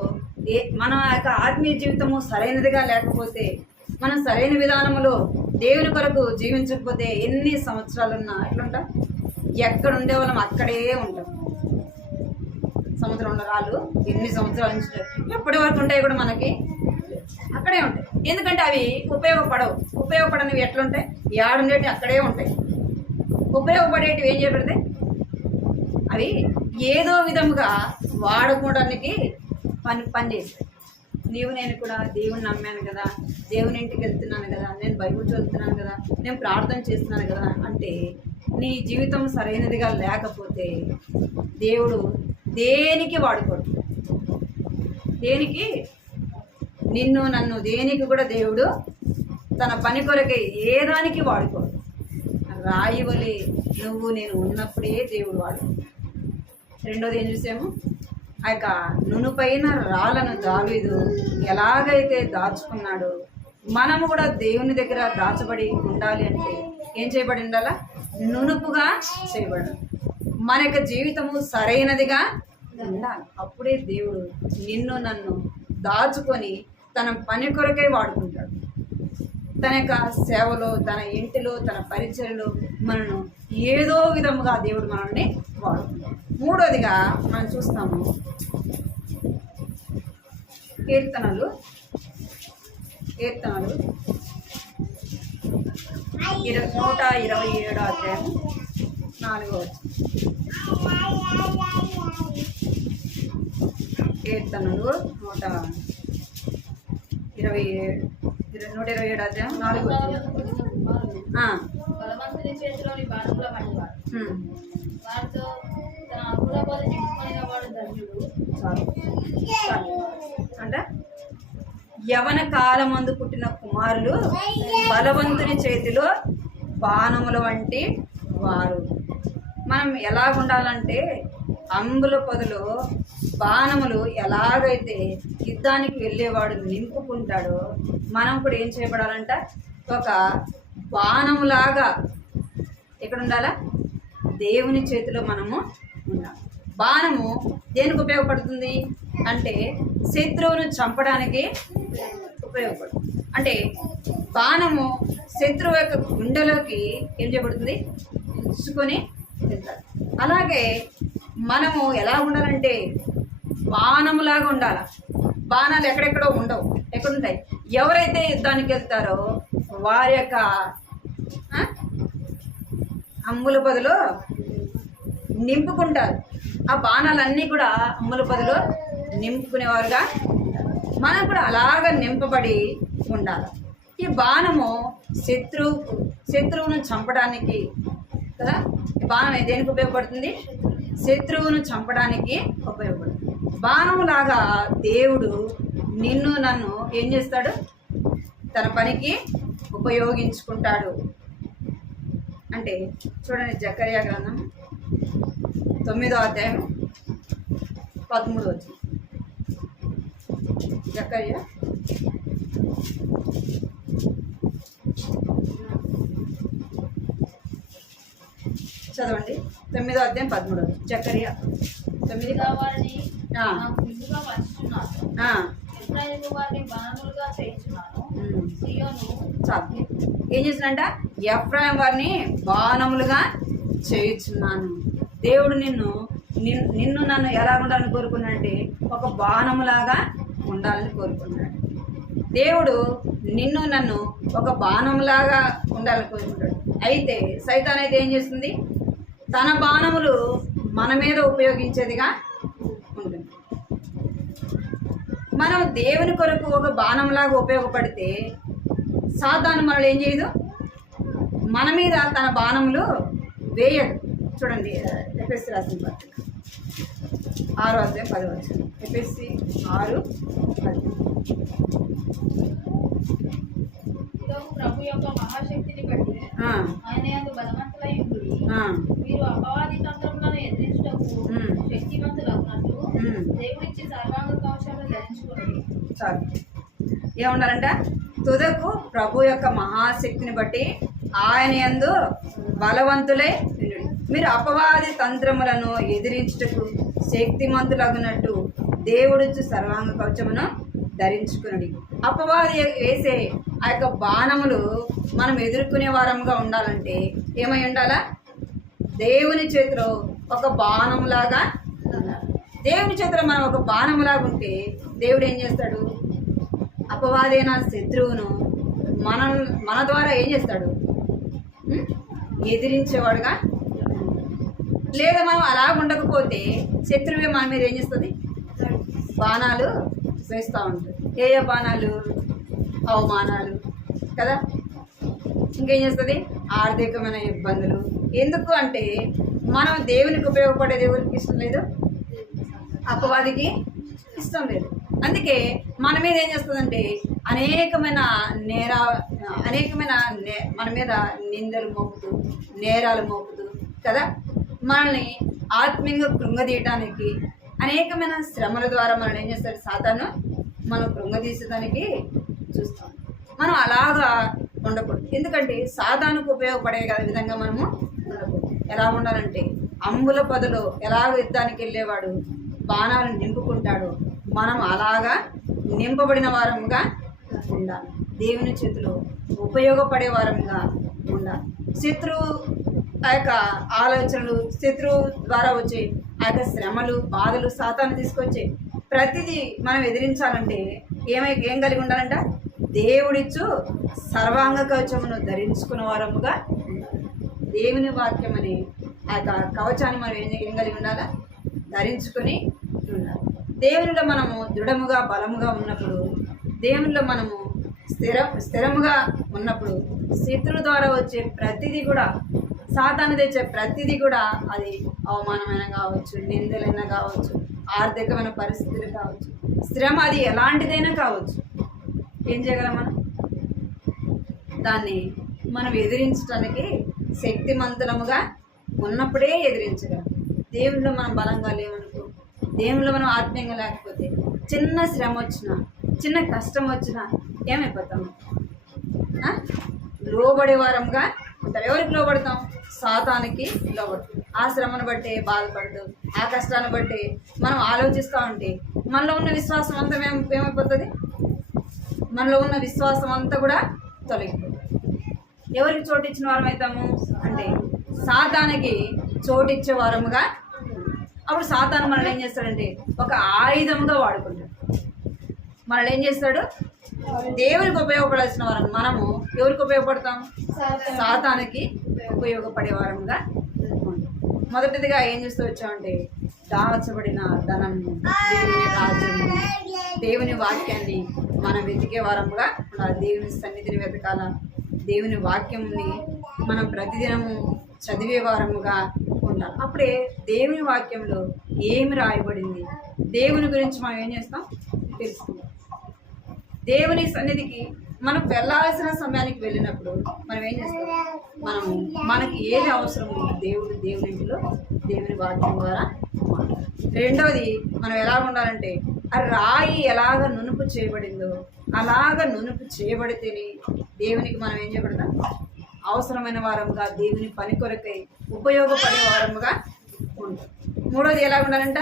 మన యొక్క ఆత్మీయ జీవితము సరైనదిగా లేకపోతే, మనం సరైన విధానంలో దేవుని కొరకు జీవించకపోతే ఎన్ని సంవత్సరాలున్నా ఎట్లుంటాం? ఎక్కడ ఉండే వాళ్ళం అక్కడే ఉంటాం. సముద్రంలో రాళ్ళు ఎన్ని సంవత్సరాల నుంచి ఎప్పటి వరకు ఉంటాయి కూడా మనకి అక్కడే ఉంటాయి. ఎందుకంటే అవి ఉపయోగపడనివి ఎట్లుంటాయి? ఏడుండేటివి అక్కడే ఉంటాయి. ఉపయోగపడేటివి ఏం చేయబడితే అవి ఏదో విధముగా వాడుకోవడానికి పనిచేస్తాయి. నేను కూడా దేవుని నమ్మాను కదా, దేవుని ఇంటికి వెళ్తున్నాను కదా, నేను బైబిల్ చదువుతున్నాను కదా, నేను ప్రార్థన చేస్తున్నాను కదా అంటే నీ జీవితం సరైనదిగా లేకపోతే దేవుడు దేనికి వాడుకోడు. దేనికి? నిన్ను నన్ను దేనికి కూడా దేవుడు తన పని కొరకే ఏ దానికి వాడుకోడు. రాయి వలె నువ్వు నేను ఉన్నప్పుడే దేవుడు వాడు. రెండోది ఏం చూసాము? ఆ యొక్క నునుపైన రాళ్ళను దావీదు ఎలాగైతే దాచుకున్నాడో మనము కూడా దేవుని దగ్గర దాచబడి ఉండాలి. అంటే ఏం చేయబడి ఉండాలా? నునుపుగా చేయబడి మన యొక్క జీవితము సరైనదిగా ఉండాలి. అప్పుడే దేవుడు నిన్ను నన్ను దాచుకొని తన పని కొరకై వాడుకుంటాడు. తన యొక్క సేవలో, తన ఇంటిలో, తన పరిచయలో మనను ఏదో విధముగా దేవుడు మనల్ని వాడుకుంటాడు. మూడోదిగా మనం చూస్తాము కీర్తనలు 127 అధ్యాయం 4వ కీర్తనలు 127 అధ్యాయం 4వ బలవంతుని చేతిలోని బాణముల వంటివాడు, వారితో తన అప్పుల బోధ నింపుకొనిన వాడు ధన్యుడు. అంటే యవన కాలమందు పుట్టిన కుమారులు బలవంతుని చేతిలో బాణముల వంటి వారు. మనం ఎలాగుండాలంటే అంబుల పొదలో బాణములు ఎలాగైతే యుద్ధానికి వెళ్ళేవాడు నింపుకుంటాడో మనం కూడా ఏం చేయబడాలంట? ఒక బాణములాగా ఎక్కడ ఉండాలా? దేవుని చేతిలో మనము ఉండాలి. బాణము దేనికి ఉపయోగపడుతుంది అంటే శత్రువును చంపడానికి ఉపయోగపడుతుంది. అంటే బాణము శత్రువు యొక్క గుండెలోకి ఏం చేయబడుతుంది? ఇచ్చుకొని వెళ్తారు. అలాగే మనము ఎలా ఉండాలంటే బాణములాగా ఉండాలి. బాణాలు ఎక్కడెక్కడో ఉండవు. ఎక్కడుంటాయి? ఎవరైతే యుద్ధానికి వెళ్తారో వారి యొక్క అమ్ముల బదులు నింపుకుంటారు. ఆ బాణాలన్నీ కూడా అమ్ముల బదులు నింపుకునేవారుగా మనం కూడా అలాగ నింపబడి ఉండాలి. ఈ బాణము శత్రువును చంపడానికి కదా. ఈ బాణం దేనికి ఉపయోగపడుతుంది? శత్రువును చంపడానికి ఉపయోగపడుతుంది. బాణంలాగా దేవుడు నిన్ను నన్ను ఏం చేస్తాడు? తన పనికి ఉపయోగించుకుంటాడు. అంటే చూడండి, జకర్యా గ్రంథం 9వ అధ్యాయం 13వ వచనం. జకర్యా చదవండి. 9వ అధ్యాయం 13వ వచనం. జకర్యా 9 వారిని నాకు ముందుగా వచ్చుచున్నాను. ఎఫ్రాయిము వారిని బాణములుగా చేయుచున్నాను. సీయోను చాలు. ఏం చేసినంట? ఎఫ్రాయిము వారిని బాణములుగా చేయుచున్నాను. దేవుడు నిన్ను నన్ను ఎలా ఉండాలని కోరుకున్నాడంటే ఒక బాణములాగా ఉండాలని కోరుకున్నాడు. దేవుడు నిన్ను నన్ను ఒక బాణములాగా ఉండాలని కోరుకుంటాడు. అయితే సైతాన్ అయితే ఏం చేస్తుంది? తన బాణములు మన మీద ఉపయోగించేదిగా ఉంటుంది. మనం దేవుని కొరకు ఒక బాణంలాగా ఉపయోగపడితే సాతాను మనల్ని ఏం చేయదు? మన మీద తన బాణములు వేయడు. చూడండి, ఎఫెసీ రాసిన పత్రిక 6వ అధ్యాయం 10వ వచనం. ఎఫెసీ 6:10. ప్రభు యొక్క మహాశక్తిని బట్టి ఆయన యందు బలవంతులై ఉండుడి. మీరు అపవాది తంత్రములను ఎదిరించుటకు శక్తివంతులగునట్లు దేవుడిచ్చి సర్వాంగ కవచములు ధరించుకుని. చాలు. ఏముండాలంట? తుదకు ప్రభు యొక్క మహాశక్తిని బట్టి ఆయన యందు బలవంతులై ఉండుడి. మీరు అపవాది తంత్రములను ఎదిరించుటకు శక్తిమంతులగునట్టు దేవుడిచ్చి సర్వాంగ కవచమును ధరించుకునడి. అపవాది వేసే ఆ యొక్క బాణములు మనం ఎదుర్కొనే వారంగా ఉండాలంటే ఏమై ఉండాలా? దేవుని చేతిలో ఒక బాణంలాగా ఉండాలి. దేవుని చేతిలో మనం ఒక బాణంలాగా ఉంటే దేవుడు ఏం చేస్తాడు? అపవాదైన శత్రువును మన ద్వారా ఏం చేస్తాడు? ఎదిరించేవాడుగా. లేదా మనం అలా ఉండకపోతే శత్రువే మన మీద ఏం చేస్తుంది? బాణాలు వేస్తూ ఉంటుంది. ఏ బాణాలు? అవమానాలు కదా. ఇంకేం చేస్తుంది? ఆర్థికమైన ఇబ్బందులు. ఎందుకు అంటే మనం దేవునికి ఉపయోగపడేది ఎవరికి ఇష్టం లేదు? అపవాదికి ఇష్టం లేదు. అందుకే మన మీద ఏం చేస్తుందంటే అనేకమైన మన మీద నిందలు మోపుతూ, నేరాలు మోపుతూ కదా, మనల్ని ఆత్మీయంగా కృంగదీయటానికి అనేకమైన శ్రమల ద్వారా మనం ఏం చేస్తాడు? సాతాను మనం కృంగదీసేదానికి చూస్తాం. మనం అలాగా ఉండకూడదు. ఎందుకంటే సాతానుకు ఉపయోగపడే విధంగా మనము ఉండకూడదు. ఎలా ఉండాలంటే అంబుల పదులో ఎలా యుద్ధానికి వెళ్ళేవాడు బాణాలు నింపుకుంటాడు, మనం అలాగా నింపబడిన వారంగా ఉండాలి. దేవుని చేతిలో ఉపయోగపడే వారంగా ఉండాలి. శత్రువు ఆ యొక్క ఆలోచనలు, శత్రువు ద్వారా వచ్చే ఆ యొక్క శ్రమలు, బాధలు, సాతాను తీసుకొచ్చే ప్రతిదీ మనం ఎదిరించాలంటే ఏం కలిగి ఉండాలంట? దేవుడిచ్చు సర్వాంగ కవచమును ధరించుకున్న వారముగా దేవుని వాక్యం అనే ఆ యొక్క కవచాన్ని మనం ఏం కలిగి ఉండాలా? ధరించుకొని ఉండాలి. దేవునిలో మనము దృఢముగా బలముగా ఉన్నప్పుడు, దేవునిలో మనము స్థిరముగా ఉన్నప్పుడు శత్రువు ద్వారా వచ్చే ప్రతిదీ కూడా, సాతాను తెచ్చే ప్రతిదీ కూడా, అది అవమానమైన కావచ్చు, నిందలైనా కావచ్చు, ఆర్థికమైన పరిస్థితులు కావచ్చు, శ్రమ అది ఎలాంటిదైనా కావచ్చు, ఏం చేయగలం? దాన్ని మనం ఎదిరించడానికి శక్తిమంతులముగా ఉన్నప్పుడే ఎదిరించగలం. దేవునిలో మనం బలంగా లేవనుకో, దేవునిలో మనం ఆత్మీయంగా లేకపోతే చిన్న శ్రమ వచ్చినా, చిన్న కష్టం వచ్చినా ఏమైపోతాము? లోబడే వారంగా ఉంటాం. ఎవరికి లోబడతాం? సాతానికి లోబడతాం. ఆ శ్రమను బట్టి బాధపడుతూ, ఆ కష్టాన్ని బట్టి మనం ఆలోచిస్తూ ఉంటే మనలో ఉన్న విశ్వాసం అంతా ఏమైపోతుంది? మనలో ఉన్న విశ్వాసం అంతా కూడా తొలగిపోతుంది. ఎవరికి చోటిచ్చిన వారం అవుతాము అంటే సాతానికి చోటిచ్చే వారముగా. అప్పుడు సాతాను మనల్ని ఏం చేస్తాడంటే ఒక ఆయుధముగా వాడుకుంటాడు. మనల్ని ఏం చేస్తాడు? దేవునికి ఉపయోగపడాల్సిన వారం మనము ఎవరికి ఉపయోగపడతాం? సాతానికి ఉపయోగపడే వారంగా ఉంటాం. మొదటిదిగా ఏం చేస్తూ వచ్చామంటే దాచబడిన ధనం, దేవుని రాజ్యము, దేవుని వాక్యాన్ని మనం వెతికే వారముగా ఉండాలి. దేవుని సన్నిధిని వెతకాల. దేవుని వాక్యంని మనం ప్రతిదినము చదివే వారముగా ఉండాలి. అప్పుడే దేవుని వాక్యంలో ఏమి రాయబడింది, దేవుని గురించి మనం ఏం చేస్తాం తెలుసుకుంటాం. దేవుని సన్నిధికి మనం వెళ్ళాల్సిన సమయానికి వెళ్ళినప్పుడు మనం ఏం చేస్తాం? మనకి ఏది అవసరమో దేవుని ఇంటిలో దేవుని వాక్యం ద్వారా మాట్లాడాలి. రెండవది, మనం ఎలా ఉండాలంటే ఆ రాయి ఎలాగ నునుపు చేయబడిందో అలాగ నునుపు చేయబడితేనే దేవునికి మనం ఏం చేయబడతాం? అవసరమైన వారముగా, దేవుని పని కొరకై ఉపయోగపడే వారముగా ఉంటాం. మూడవది ఎలా ఉండాలంట?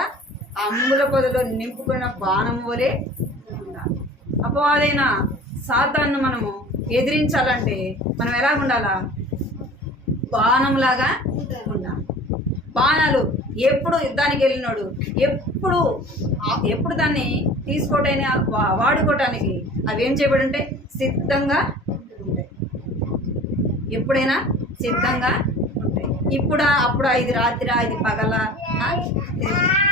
అమ్ముల పొదలో నింపుకున్న బాణం వలె ఉండాలి. అపవాదైన సాతాను మనము ఎదిరించాలంటే మనం ఎలా ఉండాలా? బాణంలాగా ఉండాలి. బాణాలు ఎప్పుడు యుద్ధానికి వెళ్ళినాడు, ఎప్పుడు దాన్ని తీసుకోవటానికి వాడుకోవటానికి అవి ఏం చేయబడి ఉంటాయి? సిద్ధంగా ఉంటాయి. ఎప్పుడైనా సిద్ధంగా ఉంటాయి. అప్పుడు ఇది రాత్రి, ఇది పగల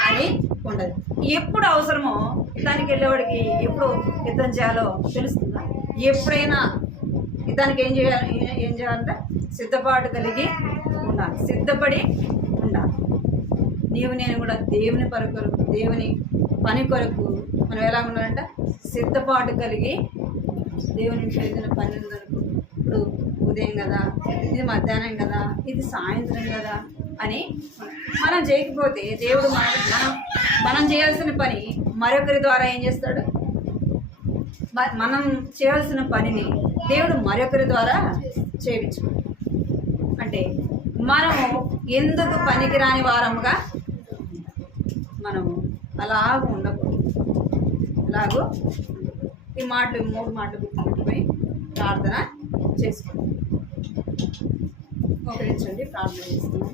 అని ఉండదు. ఎప్పుడు అవసరమో యుద్ధానికి వెళ్ళేవాడికి ఎప్పుడు యుద్ధం చేయాలో తెలుస్తుందా? ఎప్పుడైనా యుద్ధానికి ఏం చేయాలంటే సిద్ధపాటు కలిగి ఉండాలి, సిద్ధపడి ఉండాలి. నేను కూడా దేవుని పని కొరకు మనం ఎలా ఉండాలంట? సిద్ధపాటు కలిగి దేవుని ఏదైనా పని ఉందనుకో, ఇప్పుడు ఉదయం కదా, ఇది మధ్యాహ్నం కదా, ఇది సాయంత్రం కదా అని మనం చేయకపోతే దేవుడు మనం చేయాల్సిన పని మరొకరి ద్వారా ఏం చేస్తాడు? మనం చేయాల్సిన పనిని దేవుడు మరొకరి ద్వారా చేయించుకుంటాడు. అంటే మనము ఎందుకు పనికిరాని వారముగా మనము అలాగూ ఉండకూడదు. ఈ 3 మాటలు గుర్తుపెట్టుకొని ప్రార్థన చేసుకోండి. మోకరించండి, ప్రార్థన చేస్తున్నాం.